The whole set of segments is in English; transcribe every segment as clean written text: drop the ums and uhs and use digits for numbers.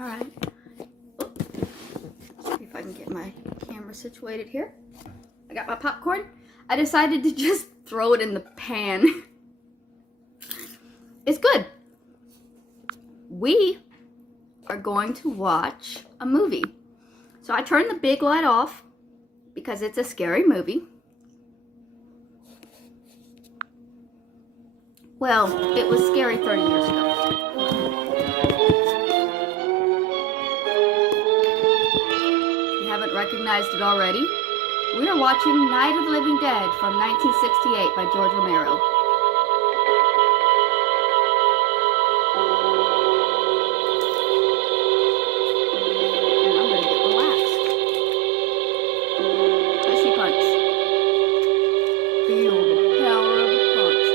Alright. See if I can get my camera situated here. I got my popcorn. I decided to just throw it in the pan. It's good. We are going to watch a movie. So I turned the big light off because it's a scary movie. Well, it was scary 30 years ago. If you haven't recognized it already, we are watching Night of the Living Dead from 1968 by George Romero. And I'm going to get relaxed. Pussy punch. Feel the power of the punch.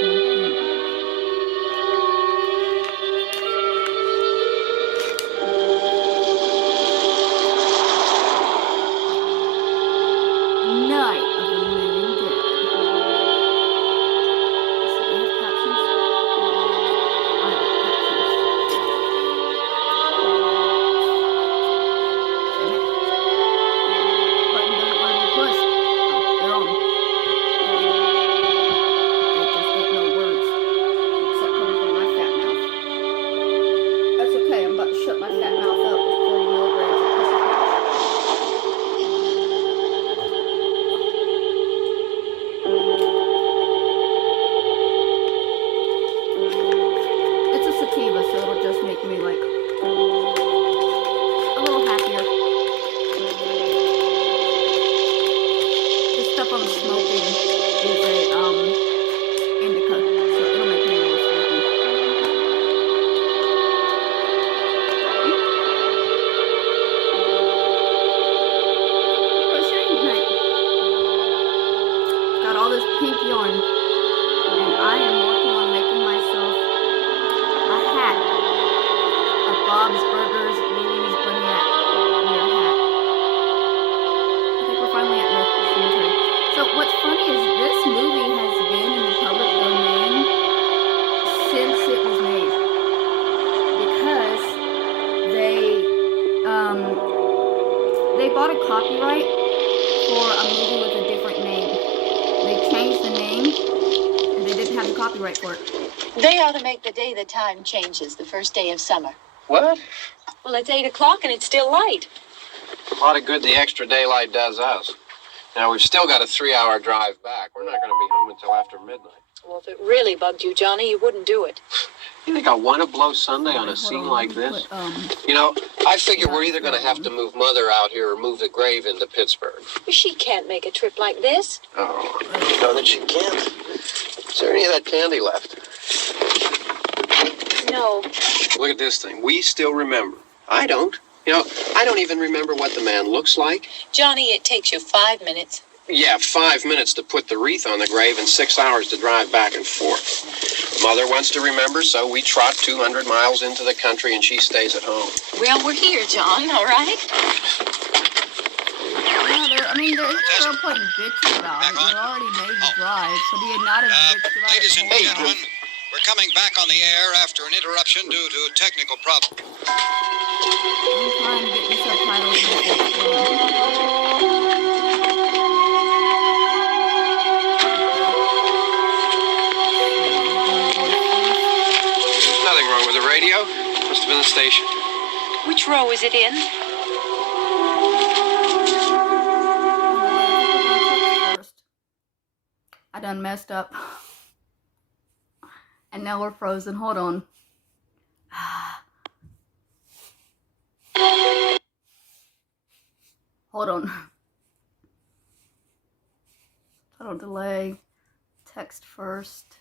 They bought a copyright for a movie with a different name. They changed the name, and they didn't have the copyright for it. They ought to make the day the time changes, the first day of summer. What? Well, it's 8 o'clock and it's still light. A lot of good the extra daylight does us. Now, we've still got a 3-hour drive back. We're not going to be home until after midnight. Well, if it really bugged you, Johnny, you wouldn't do it. You think I want to blow Sunday on a scene like this? You know, I figure we're either going to have to move Mother out here or move the grave into Pittsburgh. She can't make a trip like this. Oh, you know that she can't. Is there any of that candy left? No. Look at this thing. We still remember. I don't. You know, I don't even remember what the man looks like. Johnny, it takes you 5 minutes. Yeah, 5 minutes to put the wreath on the grave and 6 hours to drive back and forth. Mother wants to remember, so we trot 200 miles into the country and she stays at home. Well, we're here, John, all right? Yeah, there's no point in bitching about it. You already made the drive, so do you not have bitched about it? Ladies and gentlemen, we're coming back on the air after an interruption due to technical problem. I'm trying to get the subtitles. Nothing wrong with the radio. Must have been the station. Which row is it in? I done messed up. And now we're frozen. Hold on. Hold on. Title delay. Text first.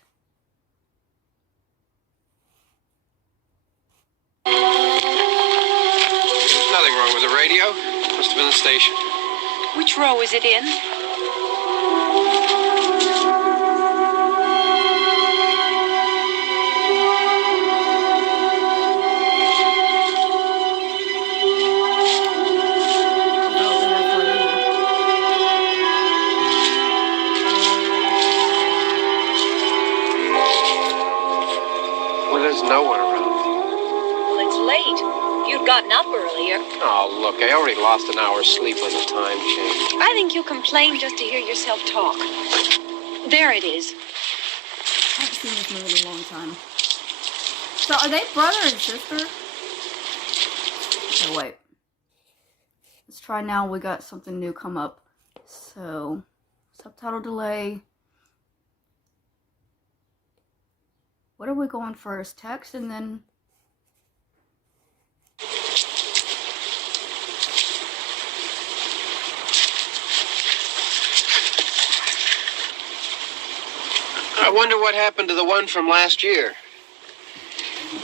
Nothing wrong with the radio. Must have been the station. Which row is it in? Well, there's no one around. Well, it's late. if you'd gotten up earlier. Oh, look, I already lost an hour's sleep when the time changed. I think you complain just to hear yourself talk. There it is. I haven't seen this movie in a long time. So are they brother and sister? Okay, wait. Let's try now. We got something new come up. So, subtitle delay. What are we going first? Text and then... I wonder what happened to the one from last year.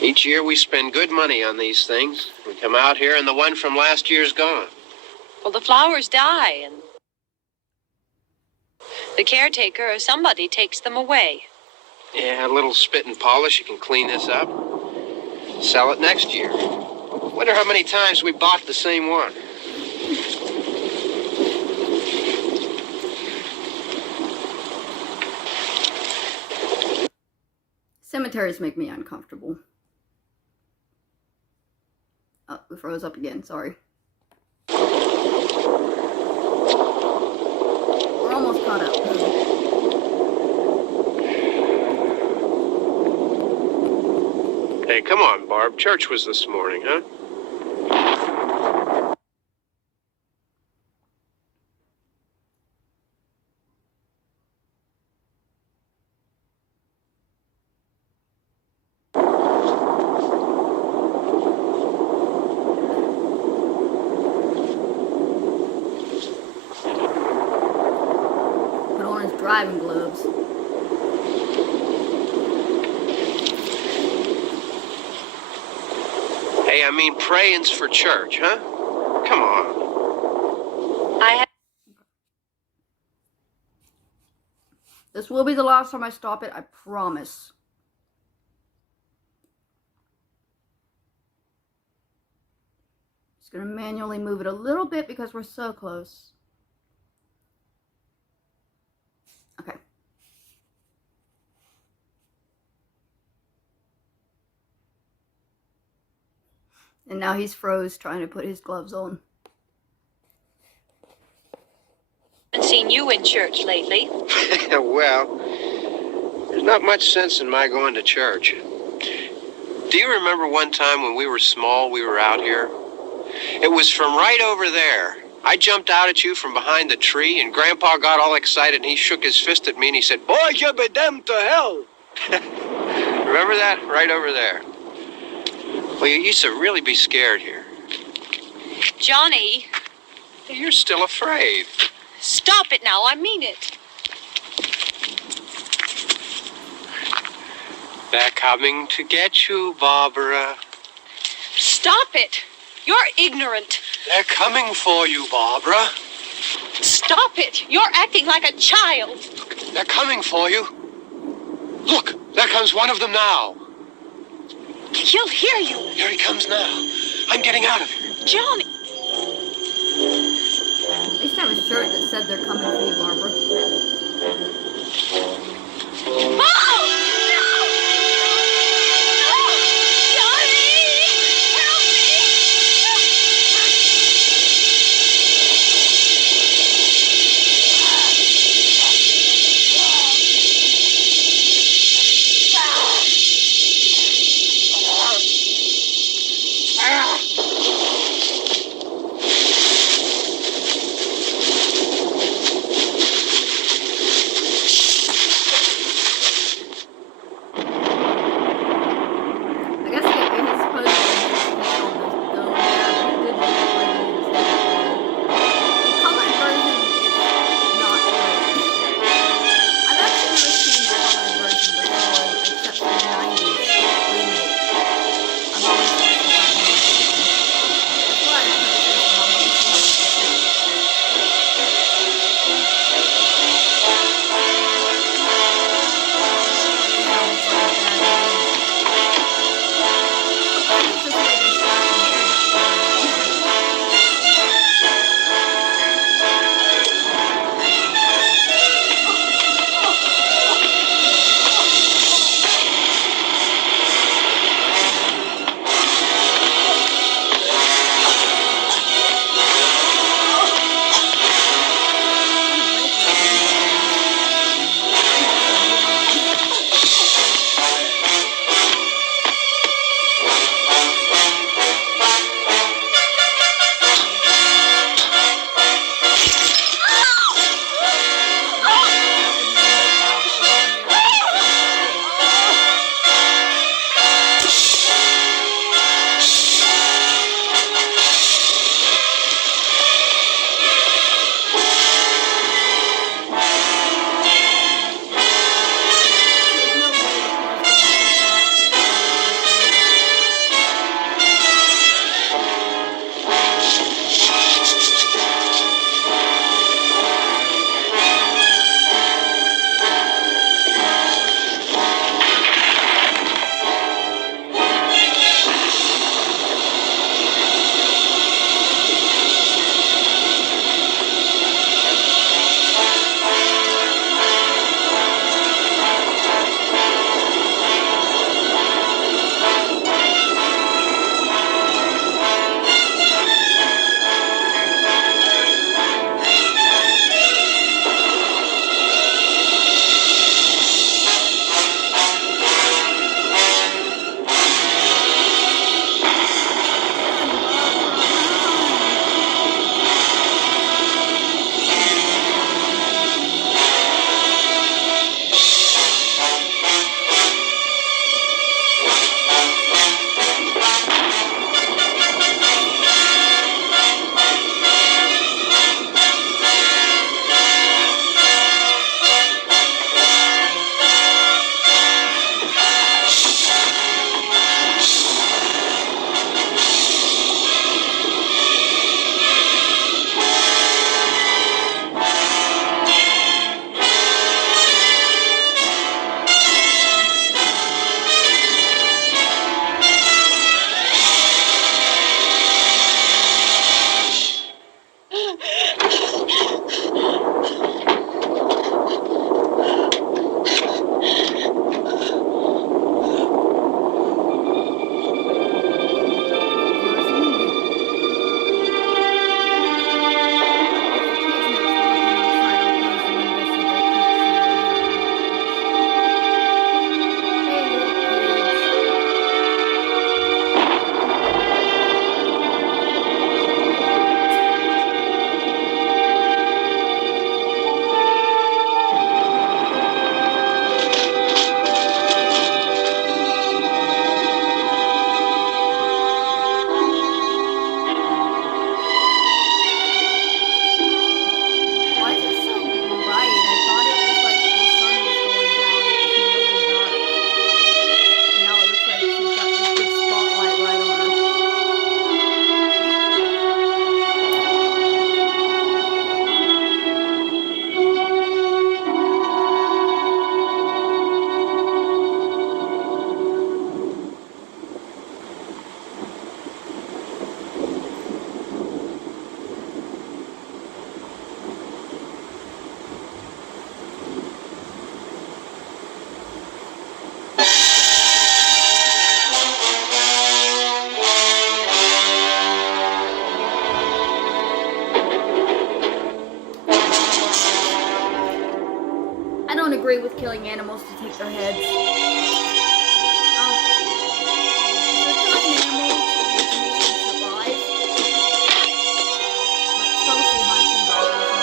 Each year we spend good money on these things. We come out here and the one from last year's gone. Well, the flowers die, and the caretaker or somebody takes them away. Yeah, a little spit and polish. You can clean this up. Sell it next year. Wonder how many times we bought the same one. Cemeteries make me uncomfortable. Oh, we froze up again, sorry. We're almost caught up. Hey, come on, Barb. Church was this morning, huh? Put on his driving gloves. Hey, I mean praying's for church, huh? Come on. This will be the last time I stop it, I promise. Just gonna manually move it a little bit because we're so close. Okay. And now he's froze trying to put his gloves on. Haven't seen you in church lately. Well, there's not much sense in my going to church. Do you remember one time when we were small, we were out here? It was from right over there. I jumped out at you from behind the tree, and Grandpa got all excited, and he shook his fist at me, and he said, "Boy, you be damned to hell." Remember that? Right over there. Well, you used to really be scared here. Johnny, You're still afraid. stop it now. I mean it. They're coming to get you, Barbara. Stop it. You're ignorant. They're coming for you, Barbara. Stop it. You're acting like a child. They're coming for you. Look, there comes one of them now. He'll hear you. Here he comes now. I'm getting out of here. Johnny. At least have a shirt that said they're coming for you, Barbara. Oh! No! No! Johnny! Help killing animals to take their heads. If you're killing animals to survive, like trophy hunting bothers me.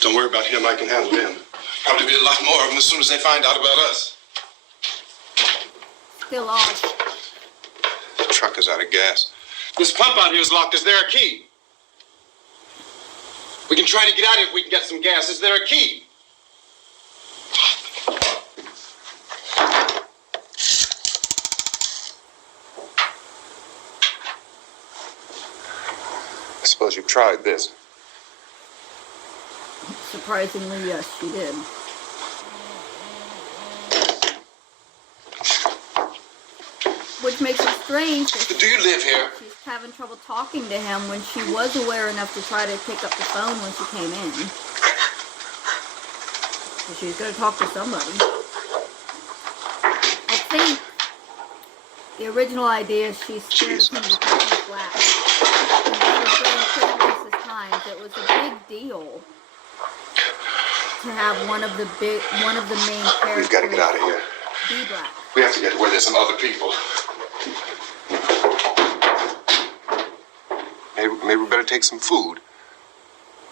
Don't worry about him. I can handle him. Probably be a lot more of them as soon as they find out about us. Still off. The truck is out of gas. This pump out here is locked. Is there a key? We can try to get out if we can get some gas. Is there a key? I suppose you've tried this. Surprisingly, yes, she did. Which makes it strange that Do you live here? she's having trouble talking to him when she was aware enough to try to pick up the phone when she came in. So she was going to talk to somebody. I think the original idea is she's scared of him because he's black. And this was during pre-racist times. It was a big deal to have one of the main characters. We've got to get out of here. Be black. We have to get to where there's some other people. Maybe we better take some food.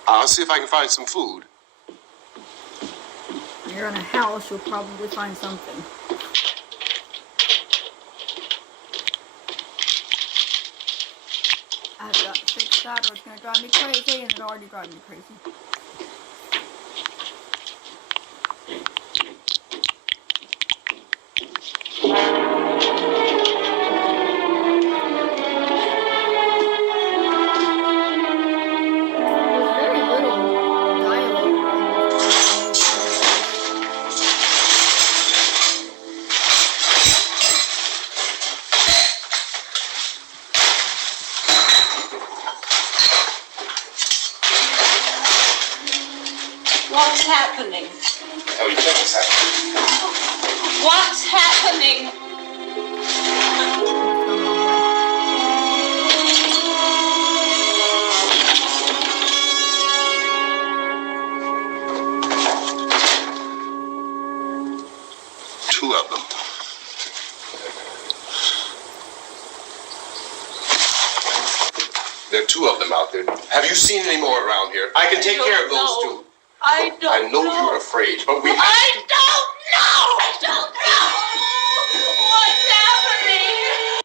I'll see if I can find some food. When you're in a house, you'll probably find something. I've got to fix that or it's going to drive me crazy, and it already drives me crazy. What's happening? How do you think it's happening? What's happening? Two of them. There are two of them out there. Have you seen any more around here? I can take care of those two. I don't I know you're afraid, but we have to. I don't know! I don't know! What's happening?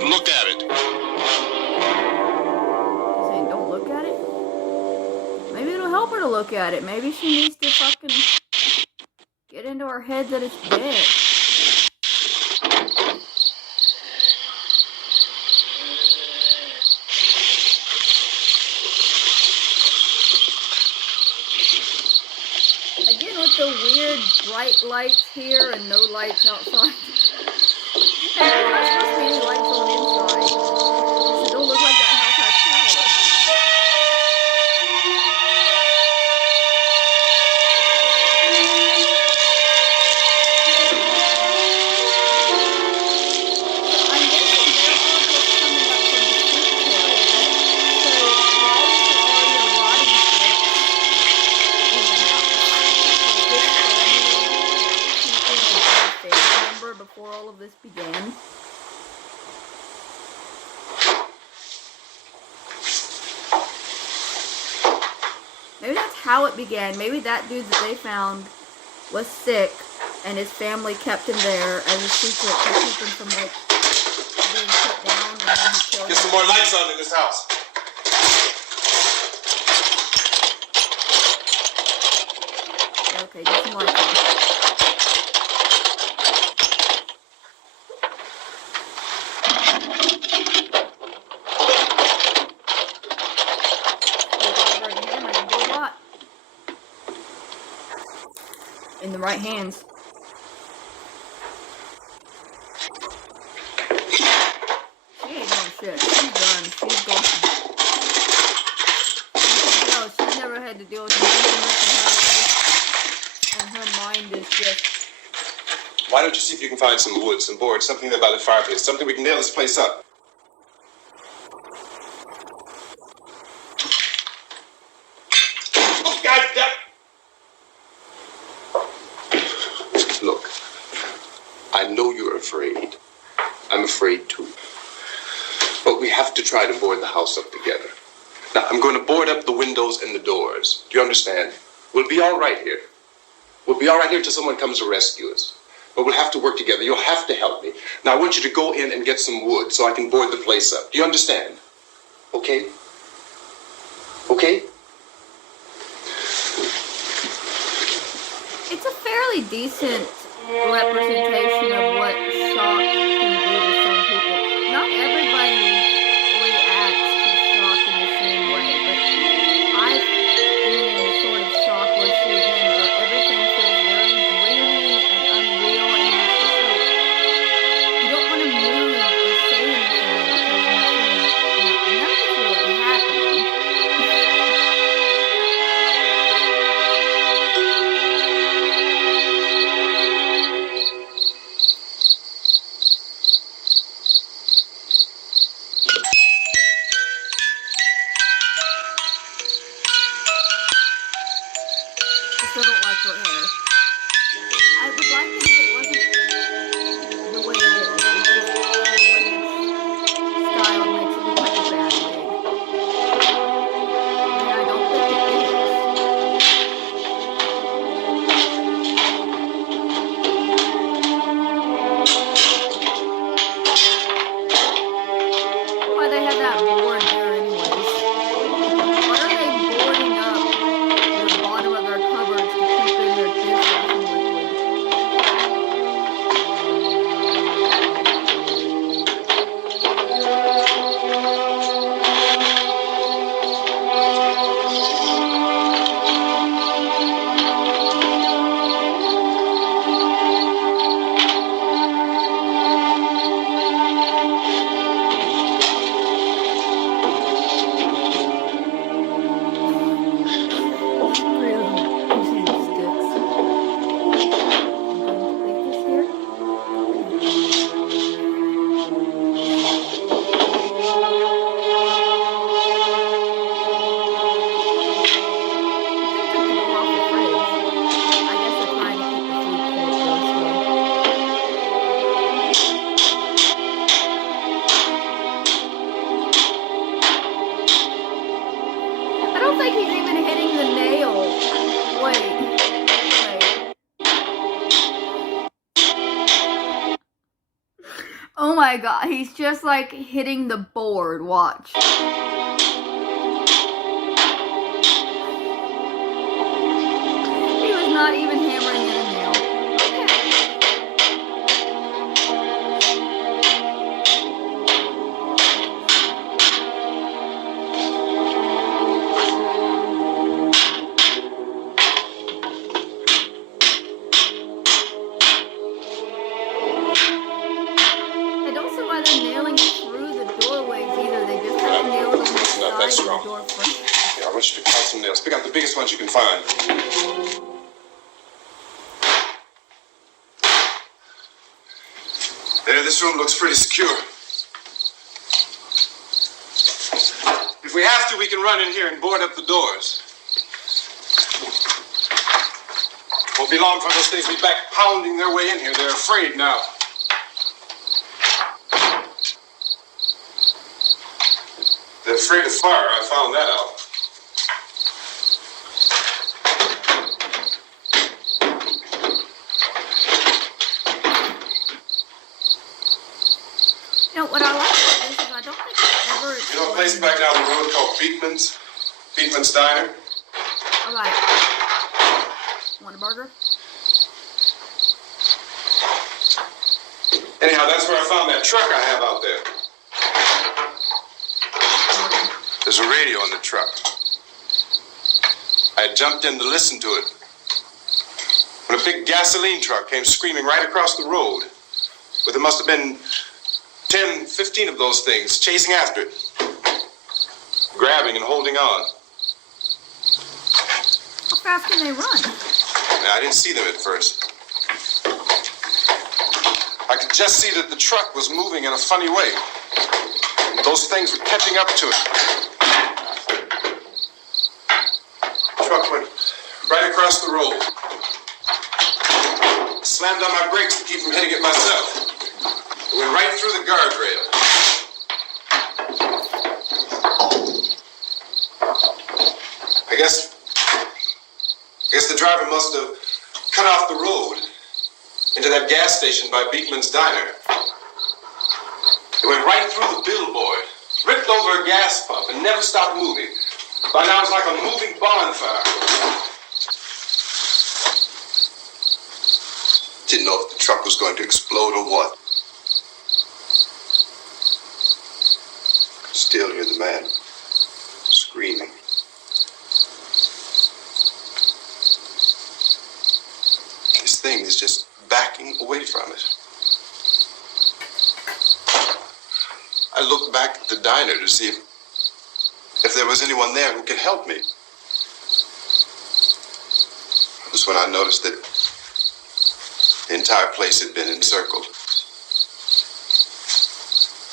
Don't look at it. He's saying don't look at it? Maybe it'll help her to look at it. Maybe she needs to fucking get into her head that it's dead. Again, with the weird bright lights here and no lights outside. And there's not supposed to be any lights on inside. So it don't look like that house has power. I'm guessing they're all just coming up from the cemetery. So why is there already a rotting corpse in the house? Was this family keeping a dead family member before all of this began? Maybe that's how it began. Maybe that dude that they found was sick and his family kept him there as a secret to keep him from like being put down and then he killed Get some him. more lights on in this house. Okay, get some lights on. In the right hands. She ain't doing shit. She's done. She's gone. No, she's never had to deal with anything else in her life. And her mind is just... Why don't you see if you can find some wood, some board, something there by the fireplace, something we can nail this place up. Oh, God damn. Look, I know you're afraid. I'm afraid too. But we have to try to board the house up together. Now, I'm going to board up the windows and the doors. Do you understand? We'll be all right here. We'll be all right here until someone comes to rescue us. But we'll have to work together. You'll have to help me. Now, I want you to go in and get some wood so I can board the place up. Do you understand? Okay? Okay? It's a fairly decent representation of what shock can do to some people. Not everybody reacts to shock in the same way, but I've been in the sort of shock where she's in, where everything feels very dreamy and unreal, and it's just like, you don't want to move or say anything because nothing's really happening. I still don't like her hair. I would like it if it wasn't the way it is. It's just the way it's styled makes it look like a bad wig. And I don't think it is. Why they have that board there anyways? Why are they boarding up the bottom of their cupboards to keep in their dishwashing liquid? my god, he's just like hitting the board, watch. He was not even hammering in a nail. I don't see why they're nailing through the doorways either. They just have to nail them on the Not that side of strong. the door frame. Yeah, I want you to pick out some nails. Pick out the biggest ones you can find. There, this room looks pretty secure. If we have to, we can run in here and board up the doors. Won't be long for those things to be back pounding their way in here. They're afraid now. They're afraid of fire. I found that out. You know, what I like about this is I don't think it's ever You know a place back down the road called Beekman's? Beekman's Diner? Alright. Want a burger? Anyhow, that's where I found that truck I have out there. There's a radio in the truck. I had jumped in to listen to it when a big gasoline truck came screaming right across the road. But there must have been 10, 15 of those things chasing after it, grabbing and holding on. How fast can they run? Now, I didn't see them at first. I could just see that the truck was moving in a funny way. And those things were catching up to it. The truck went right across the road. Slammed on my brakes to keep from hitting it myself. It went right through the guardrail. I guess the driver must have cut off the road into that gas station by Beekman's Diner. It went right through the billboard, ripped over a gas pump, and never stopped moving. By now it's like a moving bonfire. Didn't know if the truck was going to explode or what. Could still hear the man screaming. This thing is just backing away from it. I looked back at the diner to see if there was anyone there who could help me. It was when I noticed that the entire place had been encircled.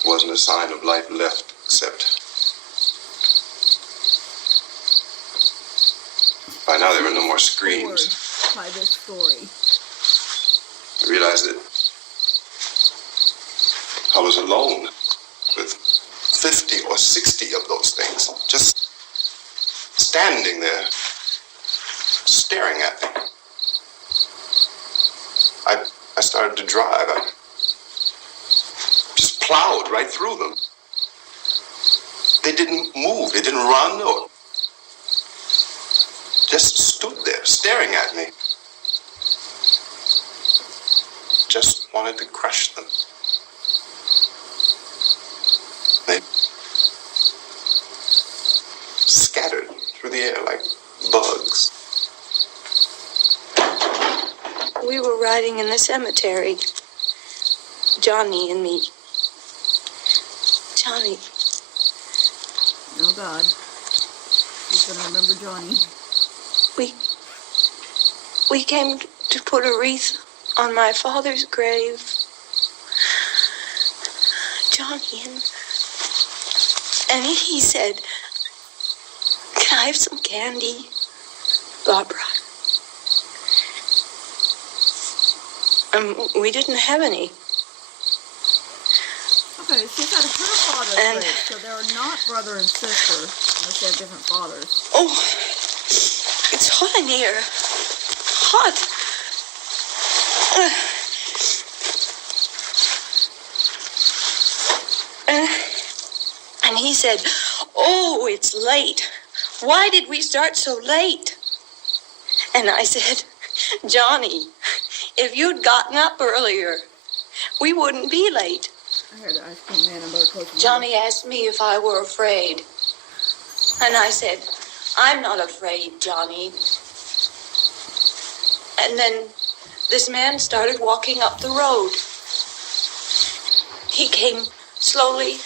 Wasn't a sign of life left except by now there were no more screams. By this story. I realized that I was alone with 50 or 60 of those things, just standing there, staring at me. I started to drive. I just plowed right through them. They didn't move. They didn't run or just stood there staring at me. Just wanted to crush them. They scattered through the air like bugs. We were riding in the cemetery, Johnny and me. Johnny. Oh God. She's gonna remember Johnny. We came to put a wreath on my father's grave. Johnny, and he said, "Can I have some candy, Barbara?" We didn't have any. Okay, she's at her father's And- grave, so they're not brother and sister, unless they have different fathers. Oh, it's hot in here. Hot. And he said, "Oh, it's late. Why did we start so late?" And I said, "Johnny, if you'd gotten up earlier, we wouldn't be late." I heard the ice cream man. I better close the Johnny asked me if I were afraid. And I said, "I'm not afraid, Johnny." And then this man started walking up the road. He came slowly,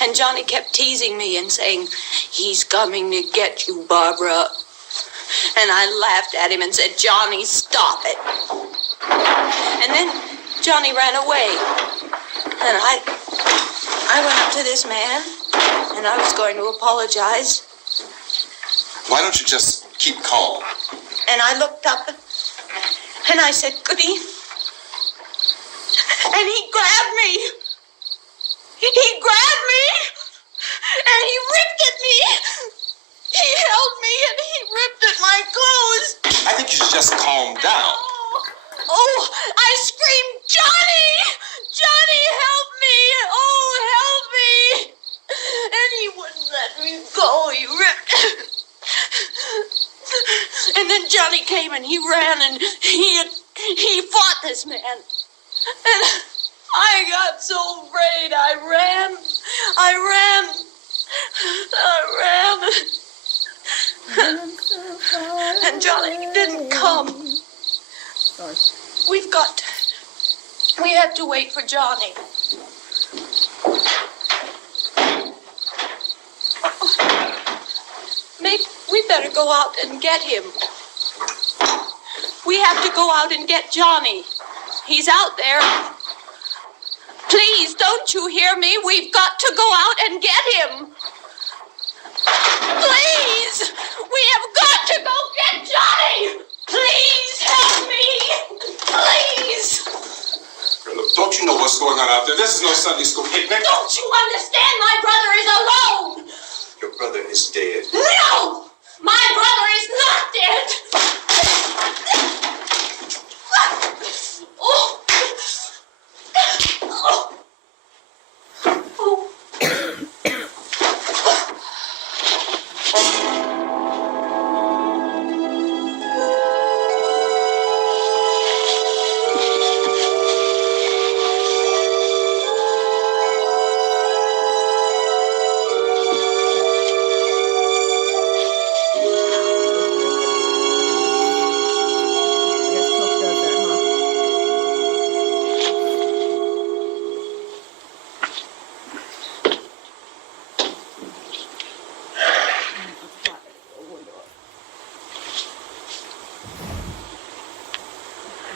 and Johnny kept teasing me and saying, "He's coming to get you, Barbara." And I laughed at him and said, "Johnny, stop it." And then Johnny ran away. And I went up to this man, and I was going to apologize. Why don't you just keep calm? And I looked up, and I said, "Goody." And he grabbed me. He grabbed me, and he ripped at me. He held me, and he ripped at my clothes. I think you should just calm down. Oh, I screamed, "Johnny! Johnny, help me! Oh, help me!" And he wouldn't let me go. He ripped. And then Johnny came and he ran and he fought this man. And I got so afraid. I ran. And Johnny didn't come. Sorry. We have to wait for Johnny. Maybe we better go out and get him. We have to go out and get Johnny. He's out there. Please, don't you hear me? We've got to go out and get him. Please! We have got to go get Johnny! Please help me! Please! Look, don't you know what's going on out there? This is no Sunday school picnic. Don't you understand? My brother is alone! Your brother is dead. No! My brother is not dead! Oh! Oh! Oh! I guess Coke does that, huh?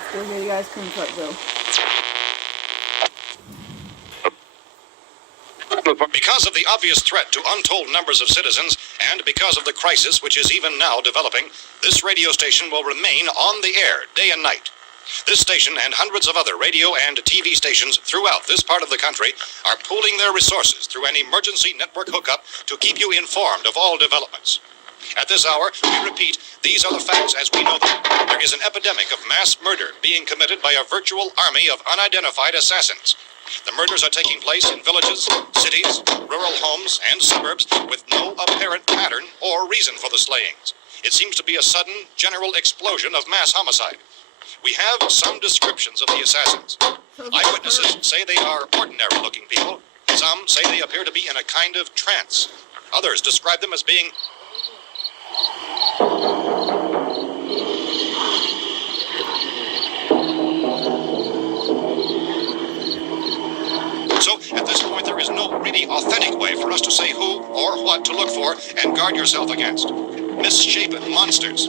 Still hear the ice cream truck go. Because of the obvious threat to untold numbers of citizens, and because of the crisis which is even now developing, this radio station will remain on the air day and night. This station and hundreds of other radio and TV stations throughout this part of the country are pooling their resources through an emergency network hookup to keep you informed of all developments. At this hour, we repeat, these are the facts as we know them. There is an epidemic of mass murder being committed by a virtual army of unidentified assassins. The murders are taking place in villages, cities, rural homes, and suburbs with no apparent pattern or reason for the slayings. It seems to be a sudden, general explosion of mass homicide. We have some descriptions of the assassins. Eyewitnesses say they are ordinary-looking people. Some say they appear to be in a kind of trance. Others describe them as being So, at this point, there is no really authentic way for us to say who or what to look for and guard yourself against. Misshapen monsters.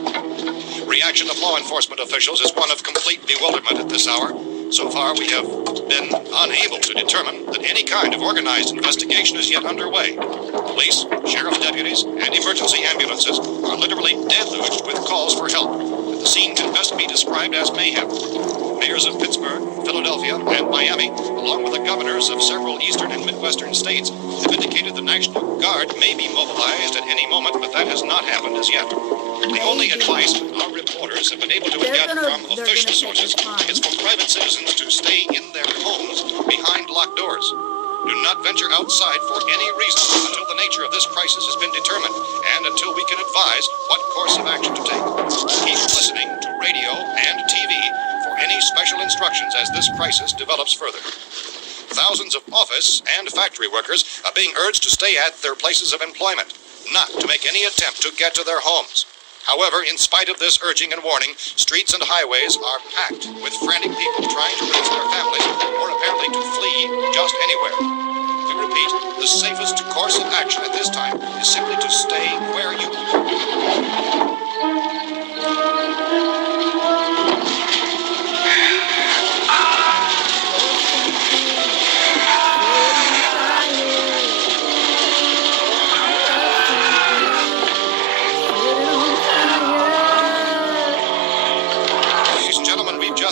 Reaction of law enforcement officials is one of complete bewilderment at this hour. So far, we have been unable to determine that any kind of organized investigation is yet underway. Police, sheriff deputies, and emergency ambulances are literally deluged with calls for help. The scene can best be described as mayhem. Mayors of Pittsburgh, Philadelphia, and Miami, along with the governors of several eastern and midwestern states, have indicated the National Guard may be mobilized at any moment, but that has not happened as yet. The only advice our reporters have been able to get from official sources is for private citizens to stay in their homes behind locked doors. Do not venture outside for any reason until the nature of this crisis has been determined and until we can advise what course of action to take. Keep listening to radio and TV for any special instructions as this crisis develops further. Thousands of office and factory workers are being urged to stay at their places of employment, not to make any attempt to get to their homes. However, in spite of this urging and warning, streets and highways are packed with frantic people trying to release their families or apparently to flee just anywhere. We repeat, the safest course of action at this time is simply to stay where you are.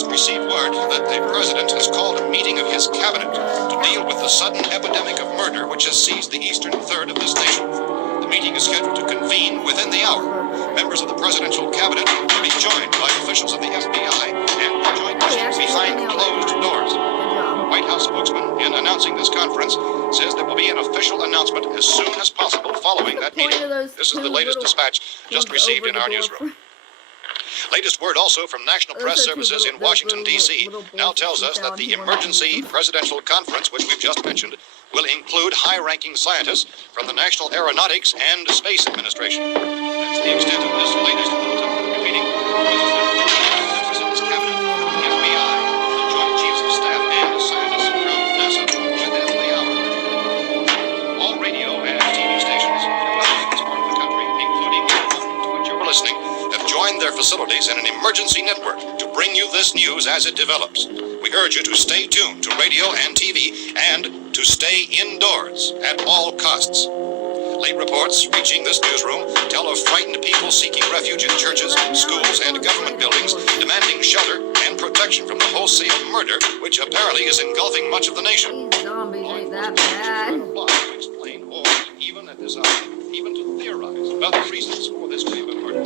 Received word that the president has called a meeting of his cabinet to deal with the sudden epidemic of murder which has seized the eastern third of this nation. The meeting is scheduled to convene within the hour. Members of the presidential cabinet will be joined by officials of the FBI and joint meetings behind closed doors. The White House spokesman, in announcing this conference, says there will be an official announcement as soon as possible following that meeting. This is the latest dispatch just received in our newsroom. Latest word also from National Press Services in Washington, D.C. now tells us that the emergency presidential conference, which we've just mentioned, will include high-ranking scientists from the National Aeronautics and Space Administration. That's the extent of this latest bulletin. Repeating, members of his cabinet, the FBI, the Joint Chiefs of Staff, and scientists from NASA within the hour. All radio and TV stations in this part of the country, including to which you're listening, have joined their facilities in an emergency network to bring you this news as it develops. We urge you to stay tuned to radio and TV and to stay indoors at all costs. Late reports reaching this newsroom tell of frightened people seeking refuge in churches, schools, and government buildings, demanding shelter and protection from the wholesale murder which apparently is engulfing much of the nation. These zombies ain't that bad. To explain or even at this hour, even to theorize about the reasons for this type of murder.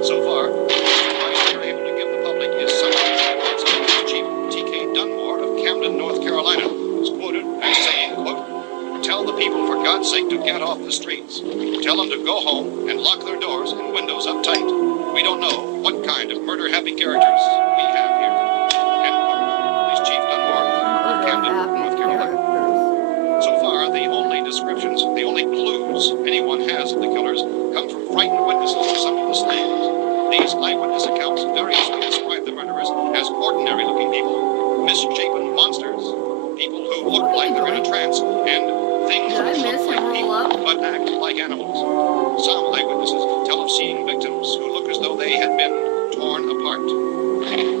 So far, the advice we are able to give the public is something Chief T.K. Dunmore of Camden, North Carolina, was quoted as saying, quote, "Tell the people, for God's sake, to get off the streets. Tell them to go home and lock their doors and windows up tight. We don't know what kind of murder-happy characters we have here." End quote. This Chief Dunmore of Camden, North Carolina. So far, the only descriptions, the only clues anyone has of the killers come from frightened witnesses of some of the slayings. These eyewitness accounts variously describe the murderers as ordinary-looking people, misshapen monsters, people who look like they're in a trance, and things that look like people but act like animals. Some eyewitnesses tell of seeing victims who look as though they had been torn apart.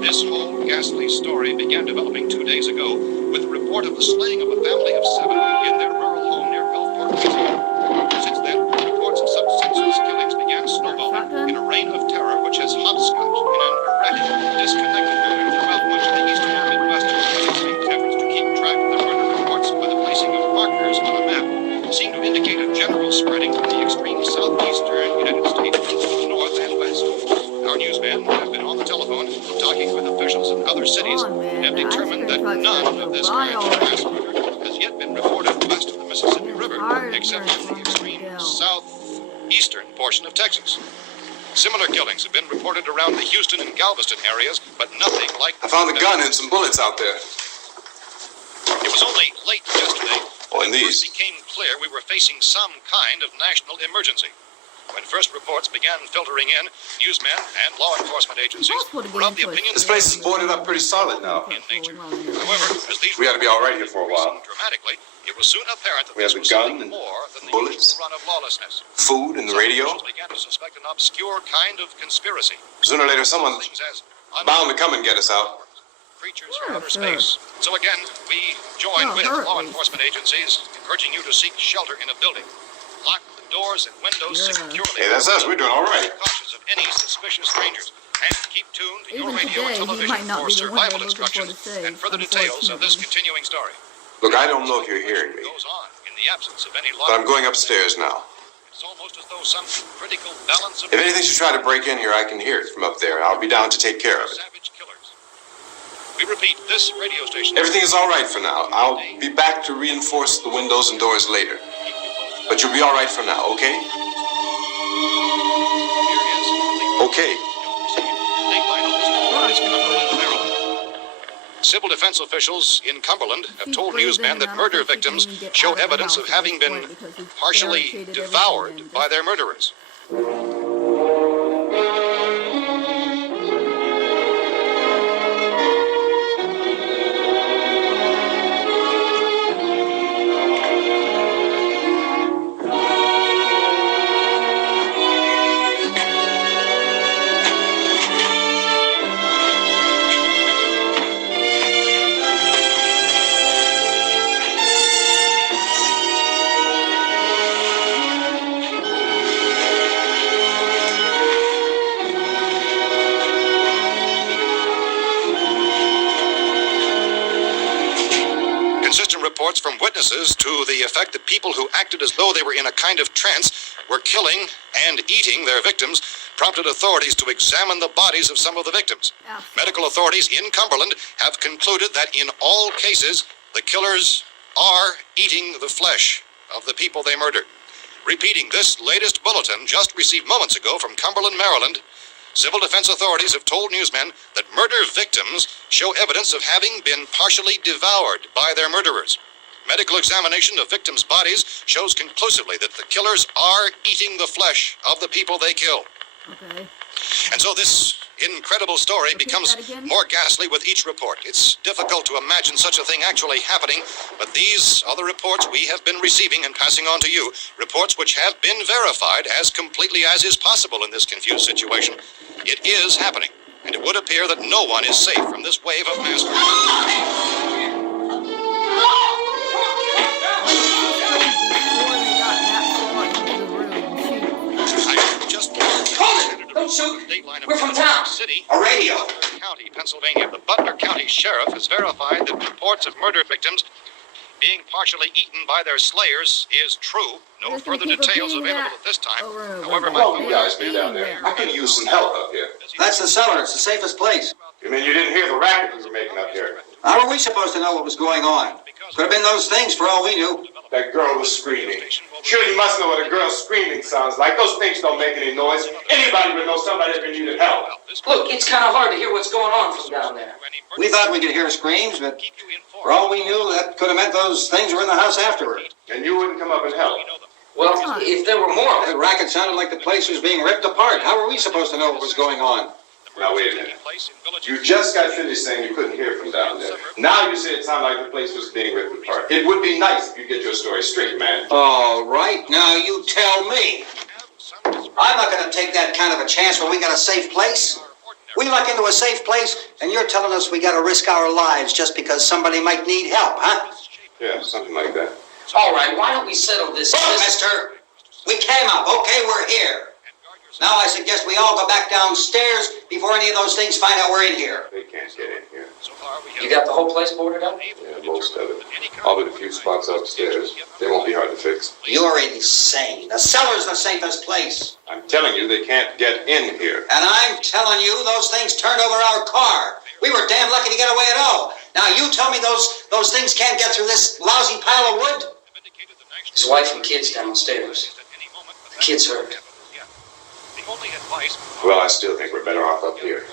This whole ghastly story began developing 2 days ago with the report of the slaying of a family of 7 in their rural home near Gulfport, Louisiana. Since then, reports of such senseless killings began snowballing in a reign of terror which has hopscotched in an erratic, disconnected manner throughout much of the eastern and midwestern United States. Efforts to keep track of the murder reports by the placing of markers on a map seem to indicate a general spreading from the extreme southeastern United States to the north and west. Our newsmen have been on the telephone talking with officials in other cities and have determined that none of this kind of mass murder has yet been reported west of the Mississippi River, except in the extreme southeastern portion of Texas. Similar killings have been reported around the Houston and Galveston areas, but nothing like... I found a gun and some bullets out there. It was only late yesterday when it first became clear we were facing some kind of national emergency. When first reports began filtering in, newsmen and law enforcement agencies were of the opinion this place is boarded up pretty solid now. in nature. However, as these We ought to be all right here for a while. dramatically, it was soon apparent that We have this the was gun something and more than the bullets. usual run of lawlessness. Food and the Some radio. officials began to suspect an obscure kind of conspiracy. Sooner or later, someone's Things as bound to come and get us out. creatures from outer space. So again, we join with law enforcement agencies, encouraging you to seek shelter in a building. Lock the doors and windows securely. Hey, that's us. We're doing all right. Cautious of any suspicious strangers. And keep tuned to your Even radio and today, he television might not for be the one survival they're looking for instructions to say, and further details of this continuing story. Look, I don't know if you're hearing me, Goes on in the absence of any law. but I'm going upstairs now. It's almost as though some critical balance of If anything should try to break in here, I can hear it from up there. I'll be down to take care of it. savage killers. We repeat, this radio station... Everything is all right for now. I'll be back to reinforce the windows and doors later. But you'll be all right for now, okay? Okay. Civil defense officials in Cumberland have told newsmen that murder victims show evidence of having been partially devoured by their murderers. Consistent reports from witnesses to the effect that people who acted as though they were in a kind of trance were killing and eating their victims prompted authorities to examine the bodies of some of the victims. Medical authorities in Cumberland have concluded that in all cases, the killers are eating the flesh of the people they murdered. Repeating this latest bulletin just received moments ago from Cumberland, Maryland, civil defense authorities have told newsmen that murder victims show evidence of having been partially devoured by their murderers. Medical examination of victims' bodies shows conclusively that the killers are eating the flesh of the people they kill. Okay. And so this incredible story becomes more ghastly with each report. It's difficult to imagine such a thing actually happening, but these are the reports we have been receiving and passing on to you, reports which have been verified as completely as is possible in this confused situation. It is happening, and it would appear that no one is safe from this wave of mass murder. Don't shoot. We're from town. City, A radio. County, Pennsylvania. The Butler County Sheriff has verified that reports of murder victims being partially eaten by their slayers is true. No further details available at this time. However, Well, you guys be down there. I could use some help up here. That's the cellar. It's the safest place. You mean you didn't hear the racket we were making up here? How are we supposed to know what was going on? Could have been those things for all we knew. That girl was screaming. Sure, you must know what a girl screaming sounds like. Those things don't make any noise. Anybody would know somebody ever needed help. Look, it's kind of hard to hear what's going on from down there. We thought we could hear screams, but for all we knew, that could have meant those things were in the house afterward. And you wouldn't come up and help. Well, if there were more, That racket sounded like the place was being ripped apart. How were we supposed to know what was going on? Now, wait a minute. You just got finished saying you couldn't hear from down there. Now you say it sounded like the place was being ripped apart. It would be nice if you get your story straight, man. All right, now you tell me. I'm not going to take that kind of a chance when we got a safe place. We luck into a safe place, and you're telling us we got to risk our lives just because somebody might need help, huh? Yeah, something like that. all right, why don't we settle this? Look, mister, we came up. Okay, we're here. Now I suggest we all go back downstairs before any of those things find out we're in here. They can't get in here. You got the whole place boarded up? Yeah, most of it. All but a few spots upstairs. They won't be hard to fix. You're insane. The cellar's the safest place. I'm telling you, they can't get in here. And I'm telling you, those things turned over our car. We were damn lucky to get away at all. Now you tell me those things can't get through this lousy pile of wood? His wife and kids downstairs. The kid's hurt. Well, I still think we're better off up here.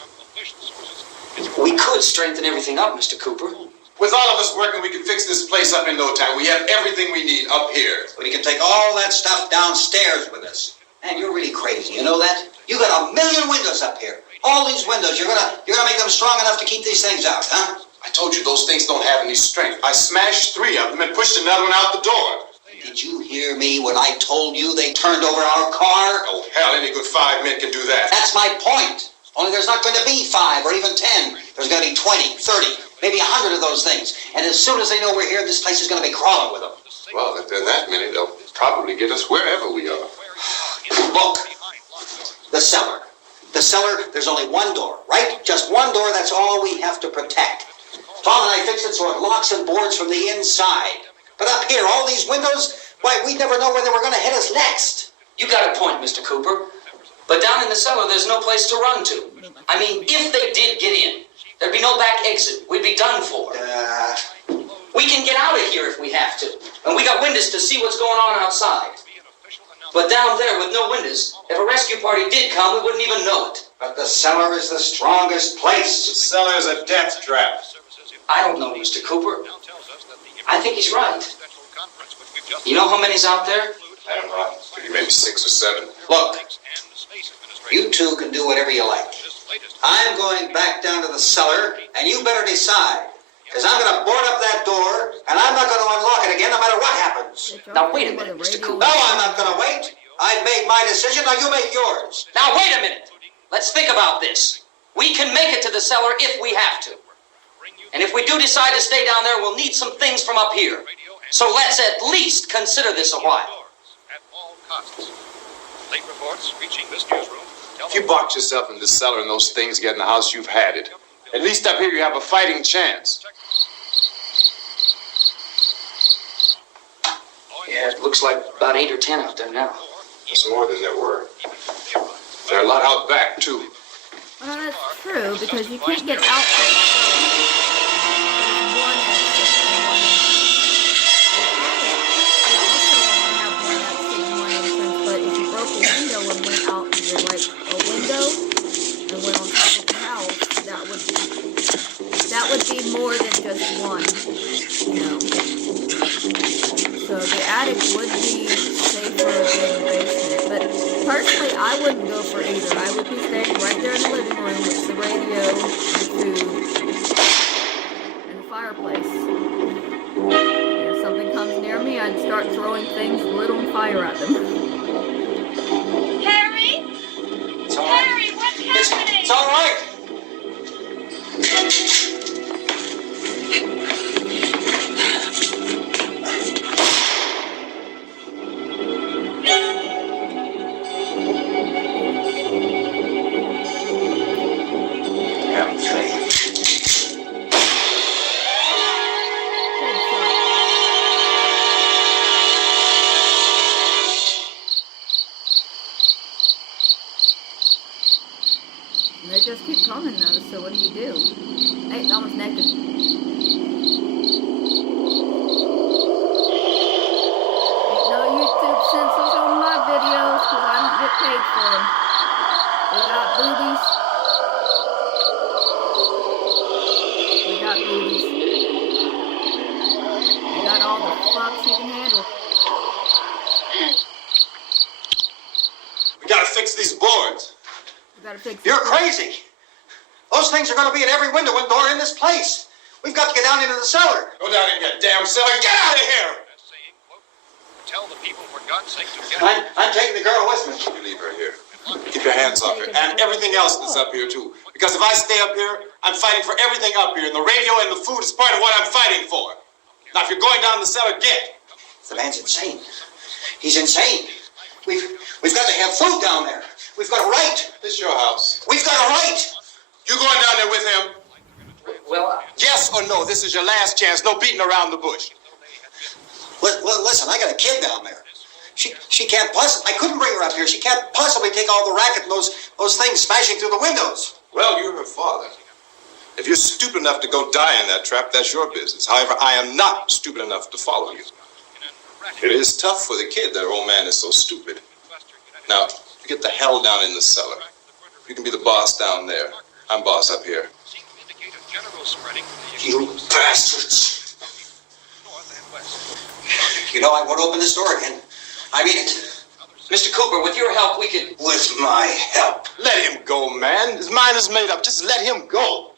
We could strengthen everything up, Mr. Cooper. With all of us working, we can fix this place up in no time. We have everything we need up here. We can take all that stuff downstairs with us. Man, you're really crazy, you know that? You got 1 million windows up here. All these windows, you're gonna make them strong enough to keep these things out, huh? I told you those things don't have any strength. I smashed 3 of them and pushed another one out the door. Did you hear me when I told you they turned over our car? Oh, hell, any good 5 men can do that. That's my point. Only there's not going to be 5 or even 10. There's going to be 20, 30, maybe 100 of those things. And as soon as they know we're here, this place is going to be crawling with them. Well, if they're that many, they'll probably get us wherever we are. Look, the cellar. The cellar, there's only one door, right? Just one door, that's all we have to protect. Tom and I fixed it so it locks and boards from the inside. But up here, all these windows, why, we'd never know when they were going to hit us next. You got a point, Mr. Cooper. But down in the cellar, there's no place to run to. I mean, if they did get in, There'd be no back exit. We'd be done for. We can get out of here if we have to. And we got windows to see what's going on outside. But down there with no windows, if a rescue party did come, we wouldn't even know it. But the cellar is the strongest place. The cellar is a death trap. I don't know, Mr. Cooper. I think he's right. You know how many's out there? I don't know. Maybe 6 or 7. Look, you two can do whatever you like. I'm going back down to the cellar, and you better decide. Because I'm going to board up that door, and I'm not going to unlock it again no matter what happens. Now, wait a minute, Mr. Cooper. No, I'm not going to wait. I've made my decision, now you make yours. Now, wait a minute. Let's think about this. We can make it to the cellar if we have to. And if we do decide to stay down there, we'll need some things from up here. So let's at least consider this a while. At all costs. Late reports reaching this newsroom. If you box yourself in the cellar and those things get in the house, you've had it. At least up here you have a fighting chance. Yeah, it looks like about 8 or 10 out there now. That's more than there were. There are a lot out back, too. Well, that's true, because you can't get out from the cellar. But if you broke a window and went out to like a window and went on top of the house, that would be more than just one, you know. So the attic would be safer than the basement. But personally, I wouldn't go for either. I would be staying right there in the living room with the radio, the food, and the fireplace. And if something comes near me, I'd start throwing things lit on fire at them. Harry? It's all right. Harry, what's happening? It's all right. They just keep coming though, so what do you do? Hey, it's almost naked. Ain't no YouTube censors on my videos, because I don't get paid for them. We got boobies. We got boobies. We got all the fucks you can handle. We gotta fix these boards. You're crazy. Those things are going to be in every window and door in this place. We've got to get down into the cellar. Go down in your damn cellar. Get out of here! Tell the people, for God's sake, to get out. I'm taking the girl with me. You leave her here. Keep your hands off her. And everything else that's up here, too. Because if I stay up here, I'm fighting for everything up here. And the radio and the food is part of what I'm fighting for. Now, if you're going down the cellar, get. The man's insane. He's insane. We've got to have food down there. We've got a right. This is your house. We've got a right. You going down there with him? Well, Yes or no? This is your last chance. No beating around the bush. Listen, I got a kid down there. She can't possibly. I couldn't bring her up here. She can't possibly take all the racket and those things smashing through the windows. Well, you're her father. If you're stupid enough to go die in that trap, that's your business. However, I am not stupid enough to follow you. It is tough for the kid that old man is so stupid. Now, you get the hell down in the cellar. You can be the boss down there. I'm boss up here. You bastards. You know, I won't open this door again. I mean it. Mr. Cooper, with your help, we could... With my help. Let him go, man. His mind is made up. Just let him go.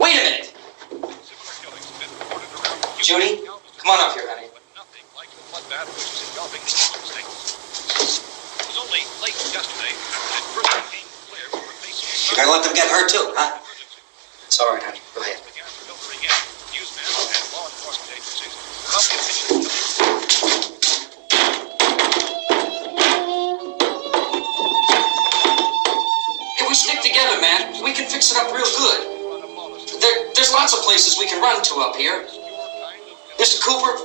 Wait a minute. Judy, come on up here, honey. You're gonna let them get hurt too, huh? It's all right, honey. Go ahead. If we stick together, man, we can fix it up real good. There's lots of places we can run to up here. Mr. Cooper,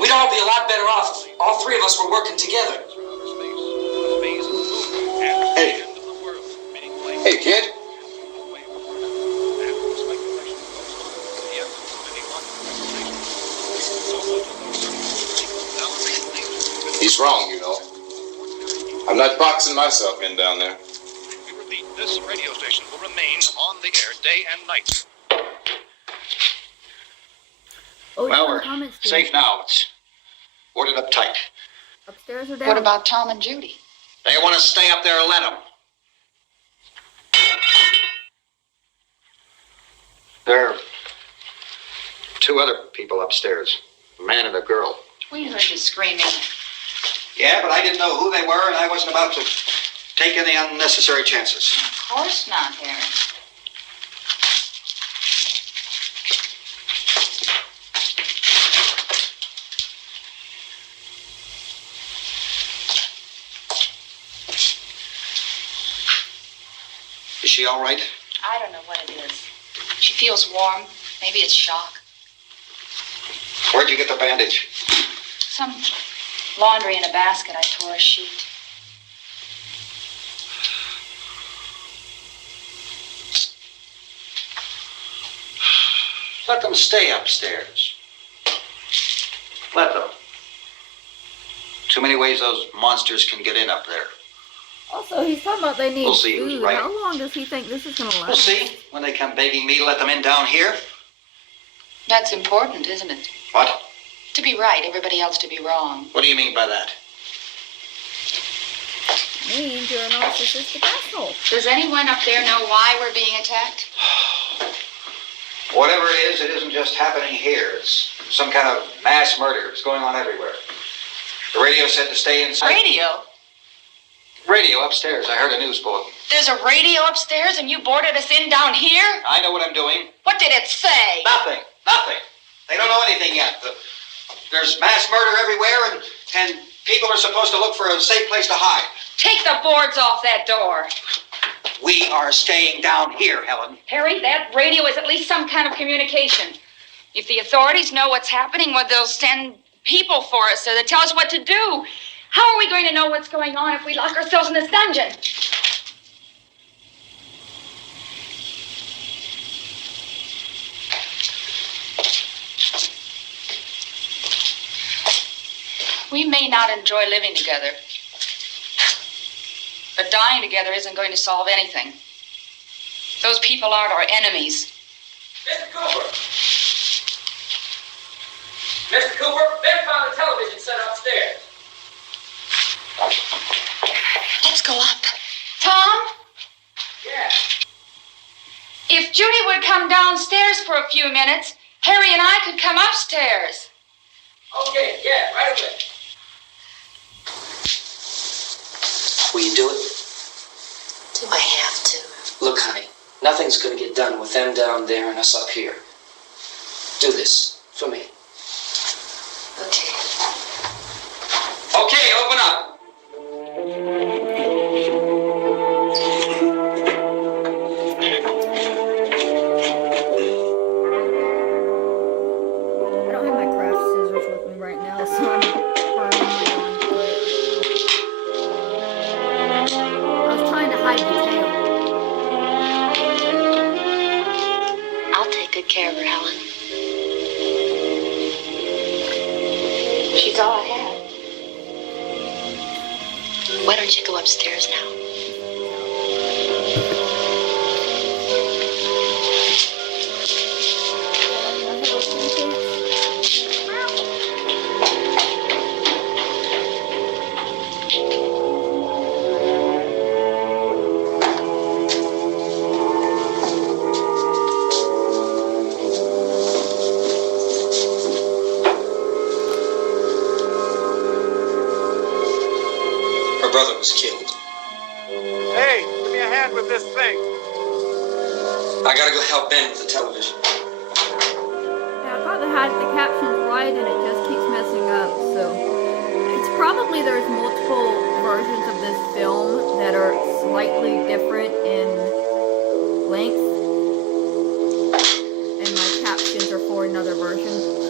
we'd all be a lot better off if all three of us were working together. Hey. Hey, kid. He's wrong, you know. I'm not boxing myself in down there. We repeat, this radio station will remain on the air day and night. Oh, Well, it's in the we're comments, dude. safe now. It's boarded up tight. Upstairs or down? What about Tom and Judy? They want to stay up there, let them. There are two other people upstairs, a man and a girl. We heard you screaming. Yeah, but I didn't know who they were, and I wasn't about to take any unnecessary chances. Of course not, Harry. Is she all right? I don't know what it is. She feels warm. Maybe it's shock. Where'd you get the bandage? Some laundry in a basket. I tore a sheet. Let them stay upstairs. Let them. Too many ways those monsters can get in up there. Also, he's talking about they need We'll see who's food. right. How long does he think this is going to last? We'll see when they come begging me to let them in down here. That's important, isn't it? What? To be right, everybody else to be wrong. What do you mean by that? Means you're a narcissistic asshole. Does anyone up there know why we're being attacked? Whatever it isn't just happening here. It's some kind of mass murder. It's going on everywhere. The radio said to stay inside. Radio? Radio upstairs. I heard a news bulletin. There's a radio upstairs and you boarded us in down here? I know what I'm doing. What did it say? Nothing. Nothing. They don't know anything yet. There's mass murder everywhere, and people are supposed to look for a safe place to hide. Take the boards off that door. We are staying down here, Helen. Harry, that radio is at least some kind of communication. If the authorities know what's happening, well, they'll send people for us to tell us what to do. How are we going to know what's going on if we lock ourselves in this dungeon? We may not enjoy living together, but dying together isn't going to solve anything. Those people aren't our enemies. Mr. Cooper! Mr. Cooper, Ben found a television set upstairs. Let's go up. Tom? Yeah. If Judy would come downstairs for a few minutes, Harry and I could come upstairs. Okay, yeah, right away. Will you do it? Do I have to? Look, honey, nothing's gonna get done with them down there and us up here. Do this for me. Okay. Okay, open up. I don't have my craft scissors with me right now, so I'm burning my own foot. I was trying to hide the tail. I'll take good care of her, Helen. She's all I have. Why don't you go upstairs now? Her brother was killed. Hey, give me a hand with this thing. I gotta go help Ben with the television. Yeah, I thought they had the captions right and it just keeps messing up, so it's probably there's multiple versions of this film that are slightly different in length, and my captions are for another version.